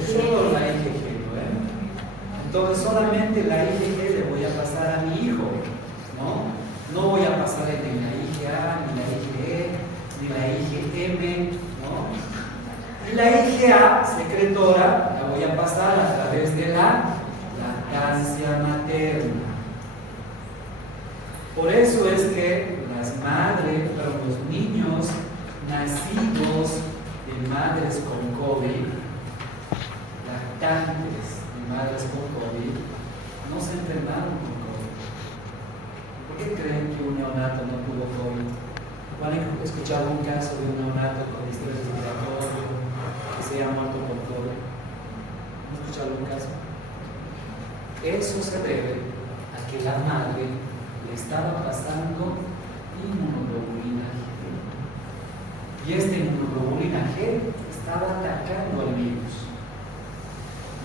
Solo la IgG, ¿no? Entonces solamente la IgG le voy a pasar a mi hijo, ¿no? No voy a pasar ni la IgA, ni la IgE, ni la IgM, ¿no? Y la IgA secretora la voy a pasar a través de la lactancia materna. Por eso es que las madres, los niños nacidos de madres con COVID, lactantes de madres con COVID, no se enfermaron con COVID. ¿Por qué creen que un neonato no tuvo COVID? ¿Han escuchado un caso de un neonato con distrés respiratorio que se haya muerto por COVID? ¿Han escuchado un caso? Eso se debe a que la madre le estaba pasando inmunoglobulina G. Y esta inmunoglobulina G estaba atacando al virus.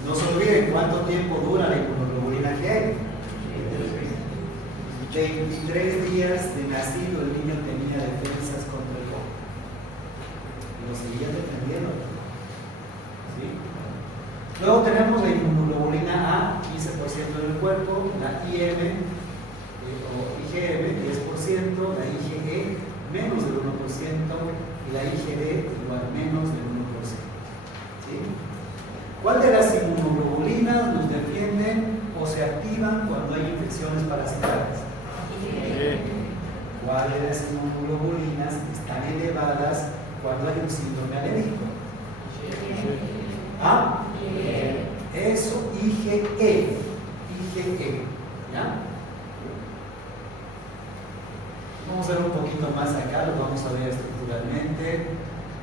No se olviden cuánto tiempo dura la inmunoglobulina G. 23 días de nacido el niño tenía defensas contra el COVID. Y lo seguía defendiendo. ¿Sí? Luego tenemos la inmunoglobulina A, 15% del cuerpo, la IM o IgM, 10%, la IgE, menos del 1%, y la IgD, igual, menos del 1%. ¿Sí? ¿Cuál de las inmunoglobulinas nos defienden o se activan cuando hay infecciones parasitarias? ¿Cuál de las inmunoglobulinas están elevadas cuando hay un síndrome alérgico? ¿Ah? Eso, IgE. IgE. ¿Ya? Vamos a ver un poquito más acá, lo vamos a ver estructuralmente.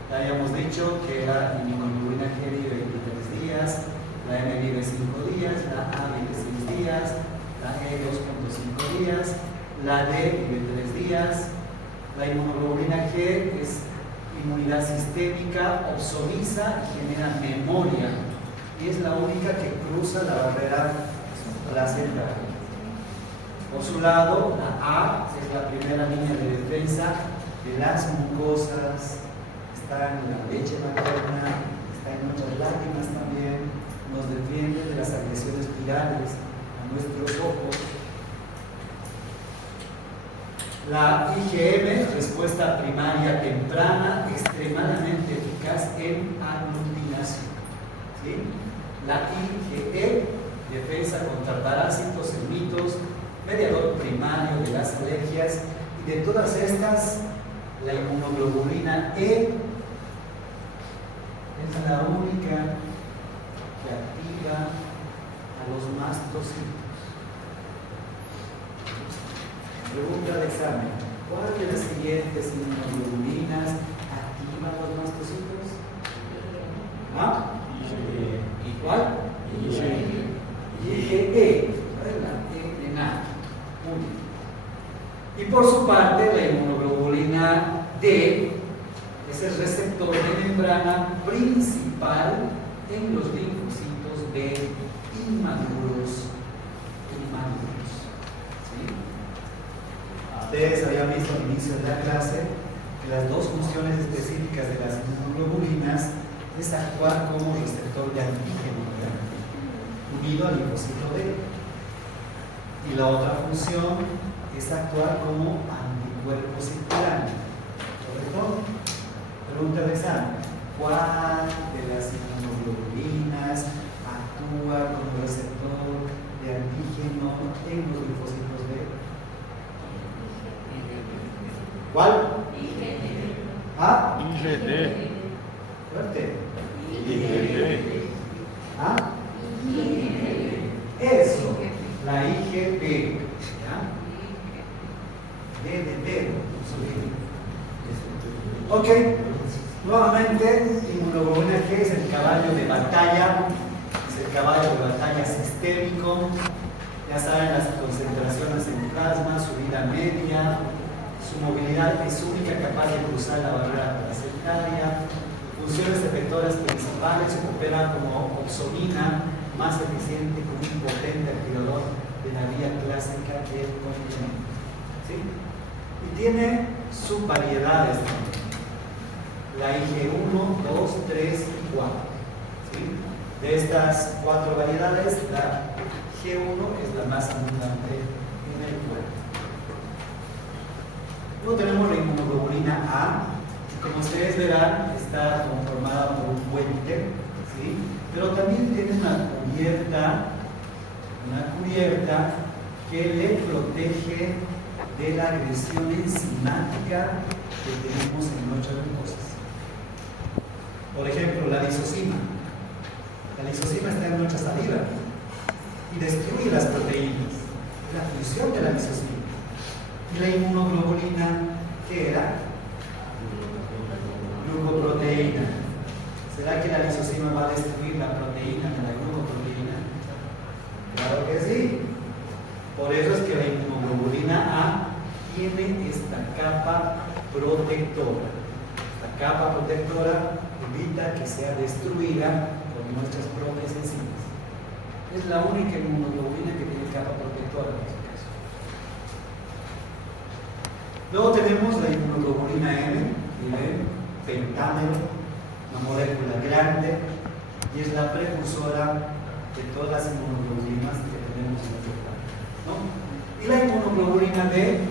Ya habíamos dicho que la inmunoglobulina G vive 23 días, la M vive 5 días, la A vive 6 días, la E 2.5 días, la D vive 3 días. La inmunoglobulina G es inmunidad sistémica, opsoniza y genera memoria, y es la única que cruza la barrera placentaria. Por su lado, la A es la primera línea de defensa de las mucosas, está en la leche materna, está en nuestras lágrimas también, nos defiende de las agresiones virales a nuestros ojos. La IgM, respuesta primaria temprana, extremadamente eficaz en aglutinación. ¿Sí? La IgE, defensa contra parásitos, mitos, mediador primario de las alergias, y de todas estas, la inmunoglobulina E es la única que activa a los mastocitos. Pregunta de examen: ¿cuál de las siguientes inmunoglobulinas activa a los mastocitos? ¿Ah? ¿Y cuál? IgE. Y por su parte, la inmunoglobulina D es el receptor de membrana principal en los linfocitos B inmaduros. ¿Sí? Ustedes habían visto al inicio de la clase que las dos funciones específicas de las inmunoglobulinas es actuar como receptor de antígeno, ¿verdad?, unido al linfocito B. Y la otra función es actuar como anticuerpo circulante. ¿Correcto? Pregunta de examen. ¿Cuál de las inmunoglobulinas actúa como receptor de antígeno en los linfocitos B? ¿Cuál? ¿Ah? IgD. Fuerte. IgD. ¿Ah? Eso, la IgG. ¿Ya? D de dedo. Ok. Nuevamente, inmunoglobulina G es el caballo de batalla. Es el caballo de batalla sistémico. Ya saben las concentraciones en plasma, su vida media. Su movilidad es única, capaz de cruzar la barrera placentaria. Funciones efectoras principales: opera como opsonina, más eficiente como un potente activador de la vía clásica del complemento. ¿Sí? Y tiene subvariedades también. La IG1, 2, 3 y 4. ¿Sí? De estas 4 variedades, la G1 es la más abundante en el cuerpo. Luego tenemos la inmunoglobulina A, que como ustedes verán está conformada por un puente, ¿sí? Pero también tiene una cubierta que le protege de la agresión enzimática que tenemos en nuestras mucosas. Por ejemplo, la lisozima. La lisozima está en nuestra saliva y destruye las proteínas. Es la función de la lisozima. Y la inmunoglobulina, ¿qué era? Glucoproteína. ¿Será que la lisozima va a destruir la proteína de la glucoproteína? Claro que sí. Por eso es que la inmunoglobulina A tiene esta capa protectora. Esta capa protectora evita que sea destruida por nuestras propias enzimas. Es la única inmunoglobulina que tiene capa protectora en este caso. Luego tenemos la inmunoglobulina M, pentámero, una molécula grande, y es la precursora de todas las inmunoglobulinas que tenemos en nuestro cuerpo, ¿no? Y la inmunoglobulina D,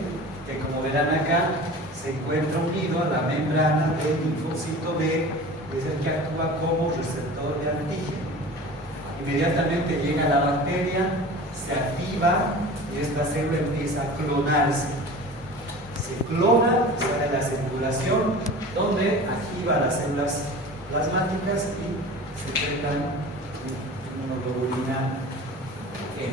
que como verán acá, se encuentra unido a la membrana del linfocito B, que es el que actúa como receptor de antígeno. Inmediatamente llega la bacteria, se activa y esta célula empieza a clonarse. Se clona, sale la circulación, donde activa las células plasmáticas y secretan inmunoglobulina E.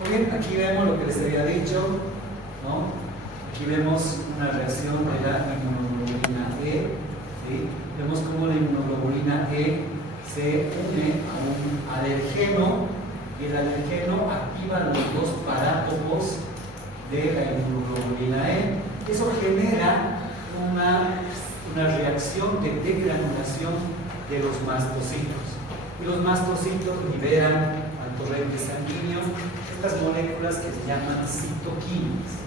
Muy bien, aquí vemos lo que les había dicho, ¿no? Aquí vemos una reacción de la inmunoglobulina E, ¿sí? Vemos cómo la inmunoglobulina E se une a un alergeno y el alergeno activa los dos parátopos de la inmunoglobulina E. Eso genera una reacción de degranulación de los mastocitos. Y los mastocitos liberan al torrente sanguíneo estas moléculas que se llaman citoquinas.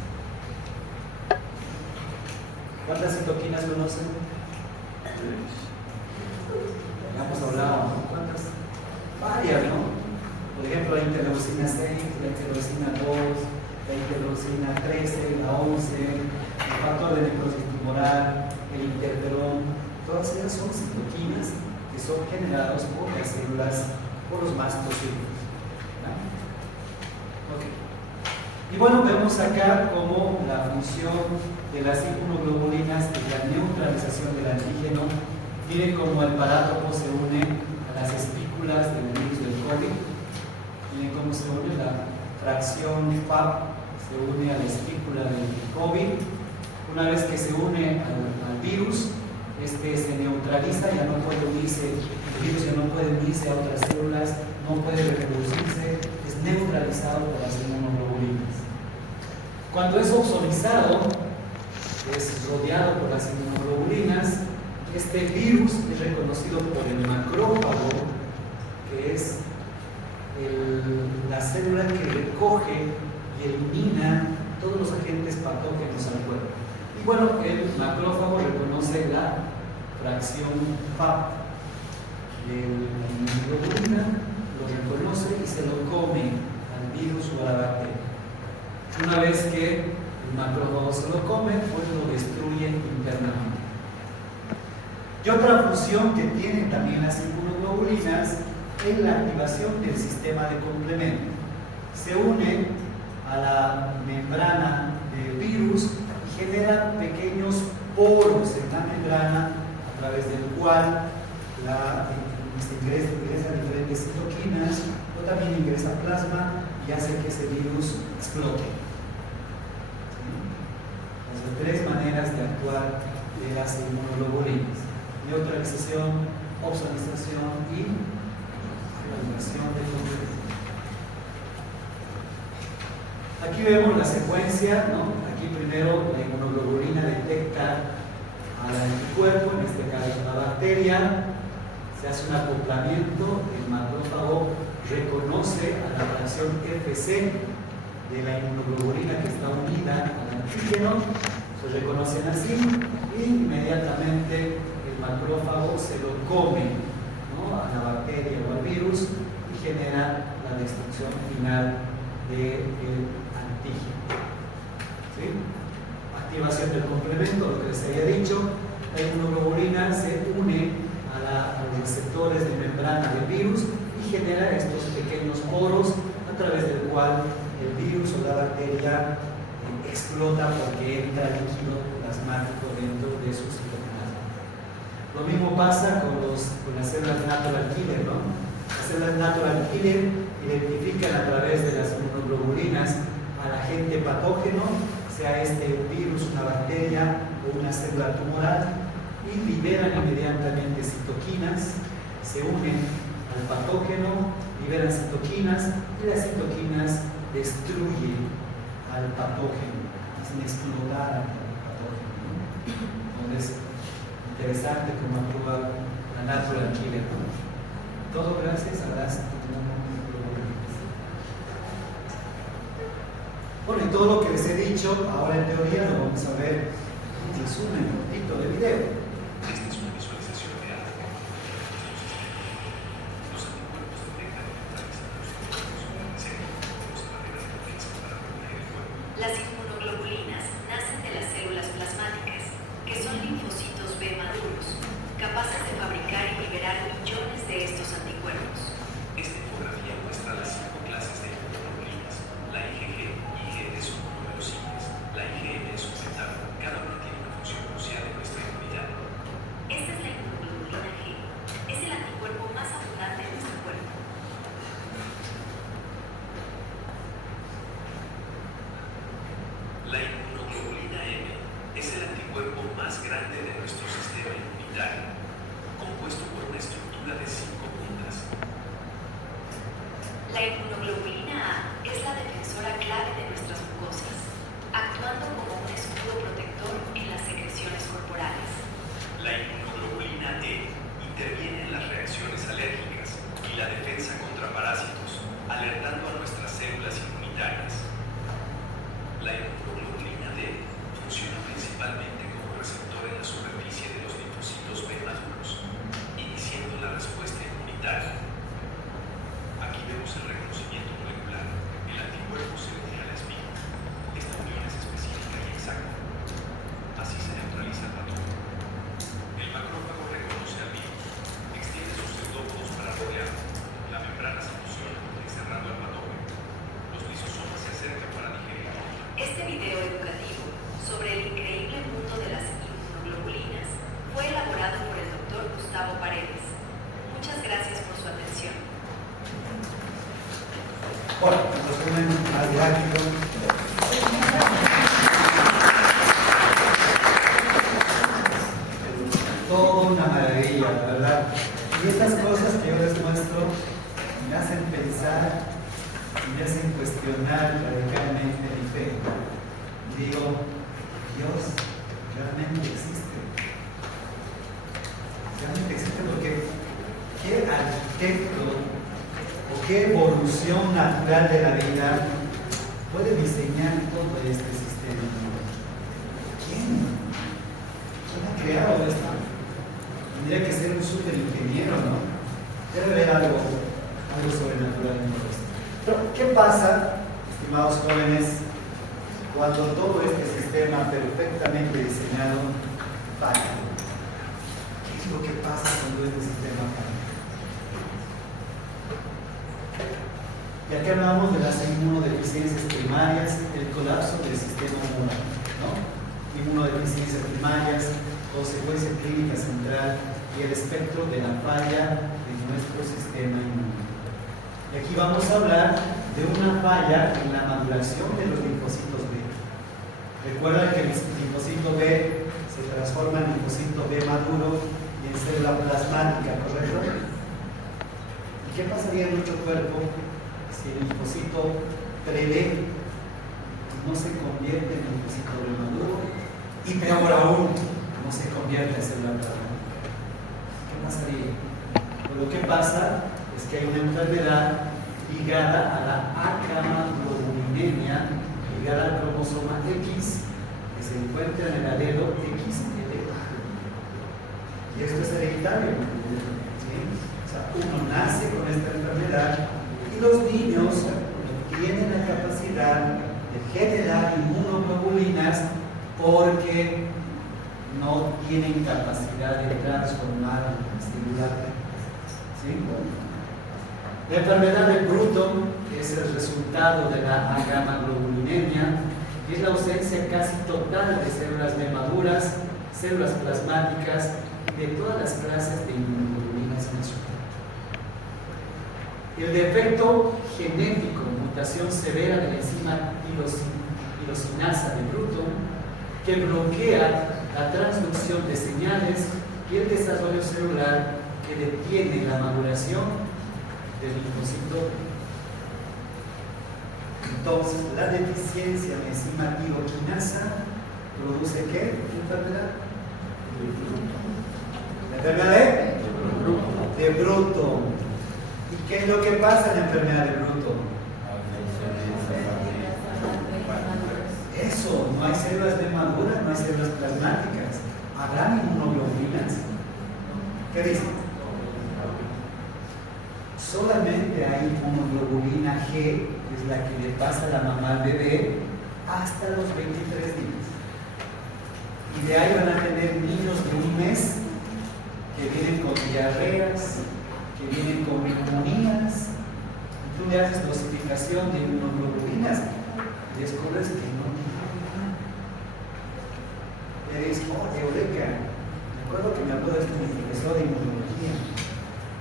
¿Cuántas citoquinas conocen? Ya hemos hablado, ¿no? ¿Cuántas? Varias, ¿no? Por ejemplo, la interleucina 6, la interleucina 2, la interleucina 13, la 11, el factor de necrosis tumoral, el interferón. Todas ellas son citoquinas que son generadas por las células, por los mastocitos. Okay. Y bueno, vemos acá como la función de las inmunoglobulinas y la neutralización del antígeno tiene como el parátopo se une a las espículas del virus del COVID. Miren cómo se une la fracción FAP, se une a la espícula del COVID. Una vez que se une al virus, se neutraliza, ya no puede unirse, el virus ya no puede unirse a otras células, no puede reproducirse, es neutralizado por las inmunoglobulinas. Cuando es ozonizado, es rodeado por las inmunoglobulinas, este virus es reconocido por el macrófago, que es la célula que recoge y elimina todos los agentes patógenos al cuerpo. Y bueno, el macrófago reconoce la fracción FAP de la inmunoglobulina, lo reconoce y se lo come al virus o a la bacteria. Una vez que el macrófago se lo come, pues lo destruye internamente. Y otra función que tienen también las inmunoglobulinas es la activación del sistema de complemento. Se une a la membrana del virus y genera pequeños poros en la membrana a través del cual ingresan diferentes citoquinas, o también ingresa plasma y hace que ese virus explote. Entonces, tres maneras de actuar de las inmunoglobulinas: neutralización, opsonización y activación de complemento. Aquí vemos la secuencia, ¿no? Aquí primero la inmunoglobulina detecta al anticuerpo, en este caso la bacteria, se hace un acoplamiento, el macrófago reconoce a la fracción FC de la inmunoglobulina que está unida al antígeno, se reconocen así y inmediatamente el macrófago se lo come, ¿no?, a la bacteria o al virus y genera la destrucción final del antígeno. ¿Sí? Activación del complemento, lo que les había dicho, la inmunoglobulina se une a los receptores de membrana del virus y genera estos pequeños poros a través del cual el virus o la bacteria explota porque entra líquido plasmático dentro de su citoplasma. Lo mismo pasa con las células natural killer, ¿no? Las células natural killer identifican a través de las inmunoglobulinas al agente patógeno, sea este un virus, una bacteria o una célula tumoral, y liberan inmediatamente citoquinas, se unen al patógeno, liberan citoquinas y las citoquinas destruyen al patógeno, hacen explotar al patógeno. Entonces, interesante cómo actúa la natural killer, ¿no? Todo gracias a las inmunoglobulinas. Bueno, y todo lo que les he dicho ahora en teoría lo vamos a ver en resumen, un poquito de video. Esta es una visualización real. Los anticuerpos detectan y neutralizan los anticuerpos, se usa barreras de defensa para proteger el cuerpo. Las inmunoglobulinas nacen de las células plasmáticas, que son linfocitos B maduros, capaces de fabricar y liberar millones de estos anticuerpos. Esta infografía muestra las 5 clases de inmunoglobulinas. La IgG, IgD son números simples. La IgM es un pentágono. Cada una tiene una función crucial en nuestra inmunidad. Esta es la inmunoglobulina G. Es el anticuerpo más abundante en nuestro cuerpo. La inmunoglobulina M es el anticuerpo más grande de nuestro sistema inmunitario, compuesto por una estructura de 5 puntas. La inmunoglobulina A es la defensora clave de nuestras mucosas, actuando como un escudo protector en las secreciones corporales. La inmunoglobulina E interviene en las reacciones alérgicas y la defensa contra parásitos, alertando a nuestras células inmunitarias. La inmunoglobulina D funciona principalmente como receptor en la superficie de los linfocitos B maduros, iniciando la respuesta inmunitaria. Aquí vemos el reconocimiento molecular. El anticuerpo se une a la espiga. Esta unión es específica y exacta. Así se neutraliza el patógeno. El macrófago reconoce al virus, extiende sus pseudópodos para rodearlo. La membrana se fusiona, encerrando al patógeno. Los lisosomas se acercan para digerirlo. Este video educativo sobre el increíble mundo de las inmunoglobulinas fue elaborado por el Dr. Gustavo Paredes. Muchas gracias por su atención. Bueno, en resumen más didáctico. Todo una maravilla, la verdad. Y estas cosas que yo les muestro me hacen pensar y me hacen cuestionar radicalmente mi fe. Y digo, Dios realmente existe. Realmente existe porque ¿qué arquitecto o qué evolución natural de la vida puede diseñar todo este sistema? ¿Quién? ¿Quién ha creado esto? Tendría que ser un súper ingeniero, ¿no? Debe haber algo sobrenatural en todo esto. Pero, ¿qué pasa, estimados jóvenes, cuando todo este sistema perfectamente diseñado falla? ¿Qué es lo que pasa cuando este sistema falla? Y aquí hablamos de las inmunodeficiencias primarias, el colapso del sistema inmune, ¿no? Inmunodeficiencias primarias, consecuencia clínica central y el espectro de la falla de nuestro sistema inmune. Y aquí vamos a hablar de una falla en la maduración de los linfocitos B. Recuerda que el linfocito B se transforma en linfocito B maduro y en célula plasmática, ¿correcto? ¿Y qué pasaría en nuestro cuerpo si el linfocito pre-B no se convierte en linfocito B maduro y peor aún, no se convierte en célula plasmática? ¿Qué pasaría? Pues lo que pasa es que hay una enfermedad ligada a la agamaglobulinemia, ligada al cromosoma X, que se encuentra en el alelo XLA. Y esto es hereditario, ¿sí? O sea, uno nace con esta enfermedad y los niños no tienen la capacidad de generar inmunoglobulinas porque no tienen capacidad de transformar celular. ¿Sí? La enfermedad de Bruton es el resultado de la agamaglobulinemia y es la ausencia casi total de células B maduras, células plasmáticas y de todas las clases de inmunoglobulinas en su cuerpo. El defecto genético, mutación severa de la enzima tirosinasa de Bruton, que bloquea la transducción de señales y el desarrollo celular, que detiene la maduración del linfocito. Entonces, la deficiencia en enzima tiroquinasa produce ¿qué? ¿Enfermedad? ¿La enfermedad de Bruton? ¿Y qué es lo que pasa en la enfermedad de Bruton? Eso, no hay células B maduras, no hay células plasmáticas. ¿Habrán inmunoglobulinas? ¿Qué dicen? Solamente hay inmunoglobulina G, que es la que le pasa a la mamá al bebé, hasta los 23 días. Y de ahí van a tener niños de un mes que vienen con diarreas, que vienen con neumonías. Y tú le haces dosificación de inmunoglobulinas y descubres que no. Le dices, oh, Eureka, me acuerdo que me habló de este profesor de inmunología.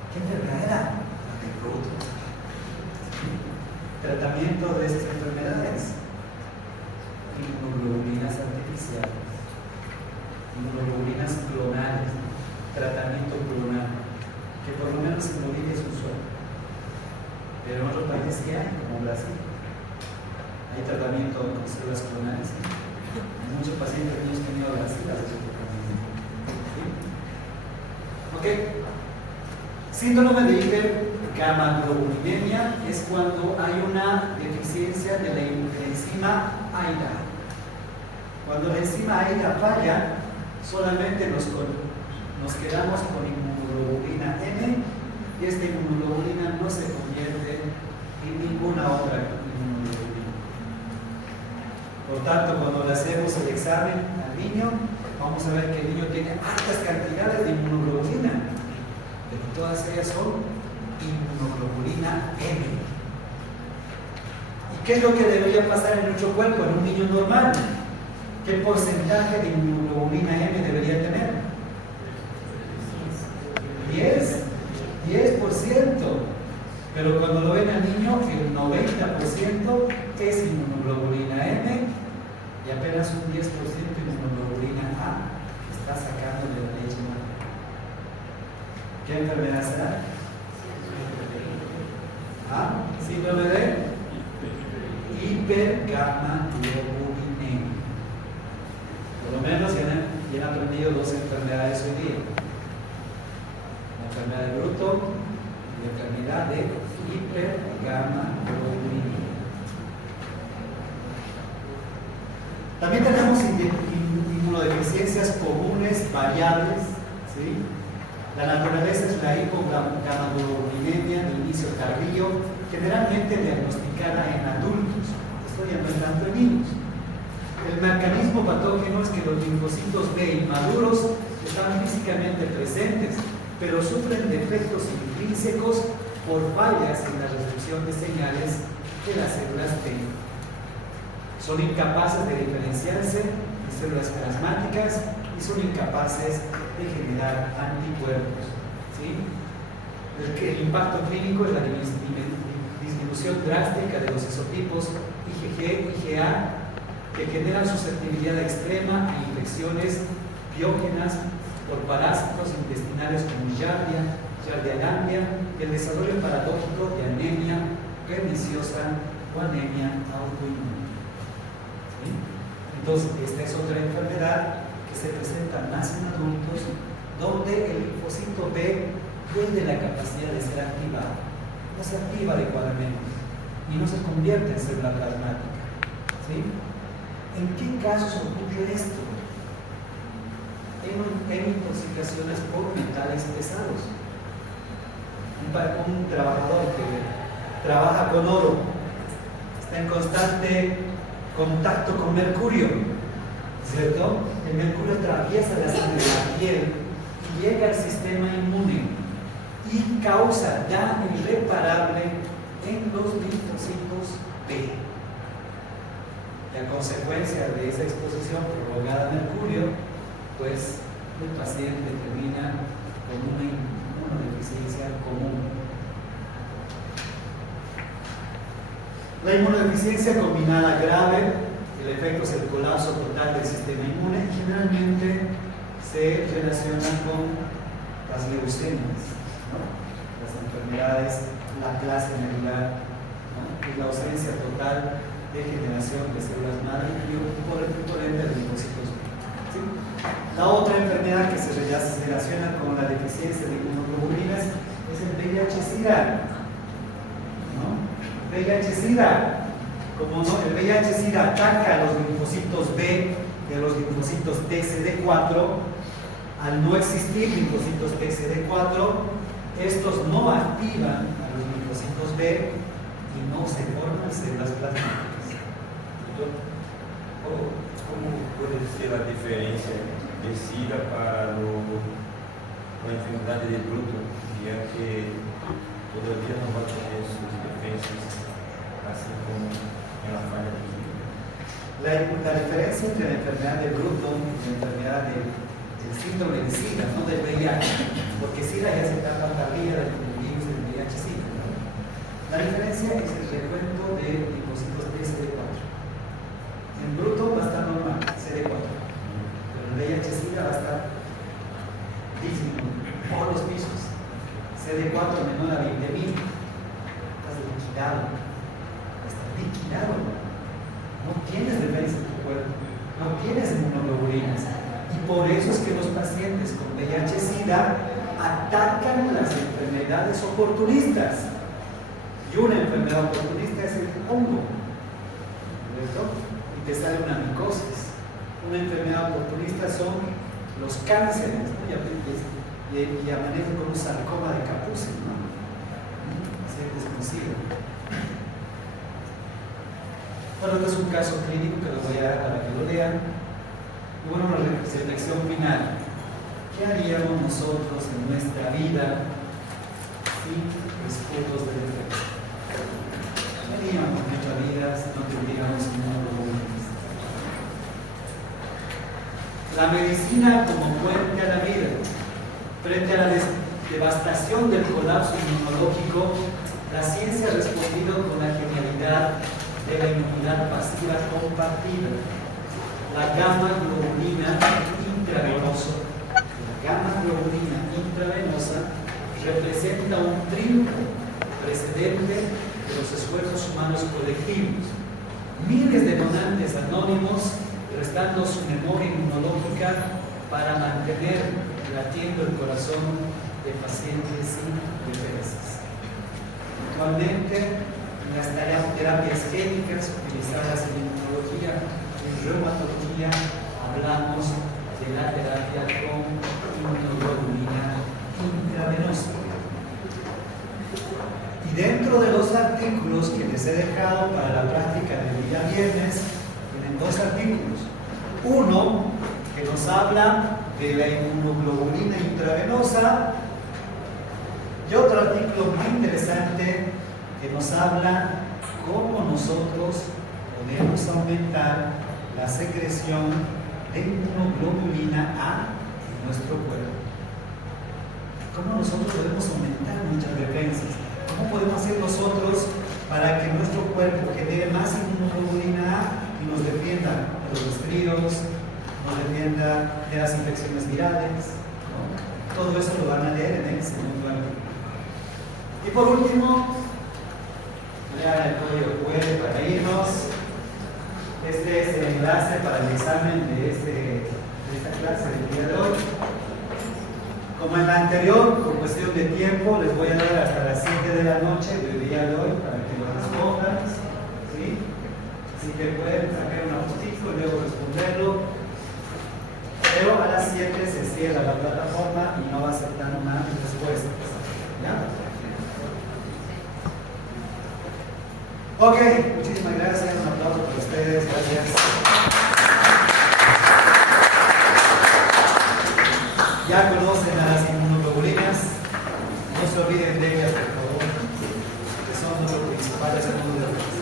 ¿Qué enfermedad era? La de Bruton. Tratamiento de estas enfermedades: inmunoglobulinas artificiales, inmunoglobulinas clonales, tratamiento clonal, que por lo menos en Bolivia es usual. Pero en otros países que hay, como Brasil, hay tratamiento con células clonales. Muchos pacientes que hemos tenido Brasil hace su tratamiento. ¿Sí? Ok. Síndrome de hipergamaglobulinemia es cuando hay una deficiencia de la enzima AIDA. Cuando la enzima AIDA falla, solamente nos quedamos con inmunoglobulina M y esta inmunoglobulina no se convierte en ninguna otra inmunoglobulina. Por tanto, cuando le hacemos el examen al niño, vamos a ver que el niño tiene altas cantidades de inmunoglobulina, pero todas ellas son inmunoglobulina M. ¿Y qué es lo que debería pasar en nuestro cuerpo en un niño normal? ¿Qué porcentaje de inmunoglobulina M debería tener? 10%. Pero cuando lo ven al niño, el 90% es inmunoglobulina M y apenas un 10% inmunoglobulina A que está sacando de la leche materna. ¿Qué enfermedad será? ¿Ah? Síndrome de hipergamaglobulinemia. Por lo menos ya han aprendido dos enfermedades hoy día: la enfermedad de Bruton y la enfermedad de hipergamaglobulinemia. También tenemos inmunodeficiencias comunes, variables, ¿sí? La naturaleza es la hipogamaglobulinemia de inicio tardío, generalmente diagnosticada en adultos, esto ya no es tanto en niños. El mecanismo patógeno es que los linfocitos B inmaduros están físicamente presentes, pero sufren defectos intrínsecos por fallas en la recepción de señales de las células T. Son incapaces de diferenciarse en células plasmáticas y son incapaces de generar anticuerpos. ¿Sí? El impacto clínico es la disminución drástica de los isotipos IgG, IgA, que generan susceptibilidad extrema a infecciones biógenas por parásitos intestinales como Giardia, Giardia y el desarrollo paradójico de anemia perniciosa o anemia autoinmune. ¿Sí? Entonces, esta es otra enfermedad que se presenta más en adultos, donde el linfocito B pierde la capacidad de ser activado, no se activa adecuadamente y no se convierte en célula plasmática. ¿Sí? ¿En qué casos ocurre esto? En intoxicaciones por metales pesados. Un trabajador que trabaja con oro está en constante contacto con mercurio, ¿cierto? El mercurio atraviesa la sangre de la piel y llega al sistema inmune y causa daño irreparable en los linfocitos B. La consecuencia de esa exposición prolongada a mercurio, pues el paciente termina con una inmunodeficiencia común. La inmunodeficiencia combinada grave, el efecto es el colapso total del sistema inmune y generalmente se relaciona con las leucemias, ¿no? Las enfermedades, la clase medular, ¿no? Y la ausencia total de generación de células madre y por ende de linfocitos B. ¿Sí? La otra enfermedad que se relaciona con la deficiencia de inmunoglobulinas es el VIH-Sida. ¿No? VIH-Sida. Como no, el VIH-Sida ataca a los linfocitos B de los linfocitos TCD4. Al no existir linfocitos TCD4, estos no activan a los linfocitos B y no se forman células plasmáticas. ¿Cómo puede ser la diferencia de SIDA para la enfermedad de Bruton, ya que todavía no va a tener sus defensas, así como en la falla clínica? La diferencia entre la enfermedad de Bruton y la enfermedad del síndrome de SIDA, no del VIH, porque SIDA ya se etapa tardía del virus del VIH-Sida, ¿no? La diferencia es el recuento de linfocitos TCD4. En Bruton va a estar normal, CD4, pero el VIH-Sida va a estar disminuido por los pisos. CD4 menor a 20.000, estás liquidado, no tienes defensa en tu cuerpo, no tienes inmunoglobulinas, y por eso es que los pacientes con VIH-Sida atacan las enfermedades oportunistas, y una enfermedad oportunista es el hongo, ¿cierto? Y te sale una micosis. Una enfermedad oportunista son los cánceres, ¿no? y amanece con un sarcoma de Kaposi, ¿no? Así es desconocido. Bueno, este es un caso clínico que lo voy a dar para que lo lean. Y bueno, una reflexión final. ¿Qué haríamos nosotros en nuestra vida sin escudos de defensa? ¿Qué haríamos en nuestra vida si no tuviéramos inmunoglobulinas? La medicina como puente a la vida. Frente a la devastación del colapso inmunológico, la ciencia ha respondido con la genialidad de la inmunidad pasiva compartida. La gamma globulina intravenosa representa un triunfo precedente de los esfuerzos humanos colectivos. Miles de donantes anónimos prestando su memoria inmunológica para mantener latiendo el corazón de pacientes sin defensas. Actualmente, en las terapias génicas utilizadas en inmunología y en reumatología, hablamos de la terapia con inmunoglobulina intravenosa. Y dentro de los artículos que les he dejado para la práctica del día viernes tienen dos artículos. Uno que nos habla de la inmunoglobulina intravenosa y otro artículo muy interesante que nos habla cómo nosotros podemos aumentar la secreción de inmunoglobulina A en nuestro cuerpo. ¿Cómo nosotros podemos aumentar nuestras defensas? ¿Cómo podemos hacer nosotros para que nuestro cuerpo genere más inmunoglobulina A y nos defienda de los resfríos, nos defienda de las infecciones virales? ¿No? Todo eso lo van a leer en el segundo artículo. Y por último, lean el código QR para irnos. Este es el enlace para el examen de esta clase del día de hoy. Como en la anterior, por cuestión de tiempo, les voy a dar hasta las 7 de la noche del día de hoy para que lo respondan. ¿Sí? Así que pueden sacar una fotito y luego responderlo. Pero a las 7 se cierra la plataforma y no va a aceptar más respuestas. ¿Ya? Ok, muchísimas gracias. Un aplauso para ustedes. Gracias. Ya conocen a las inmunoglobulinas, no se olviden de ellas, por favor, que son los principales inmunoglobulinas.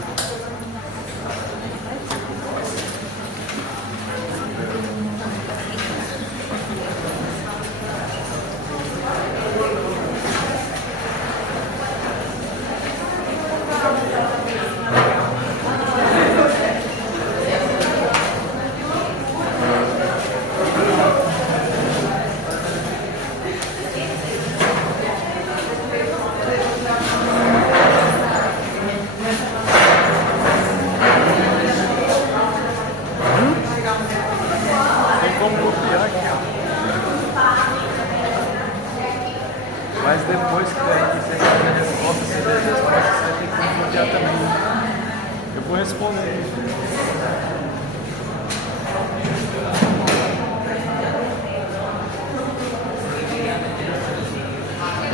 Mas depois que você tem a resposta, você vê as respostas, você vai ter que copiar também. Eu vou responder.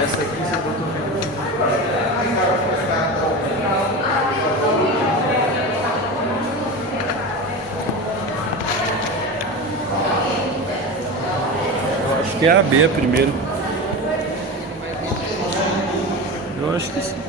Essa aqui você botou bem. Eu acho que é a B primeiro. Eu acho que sim.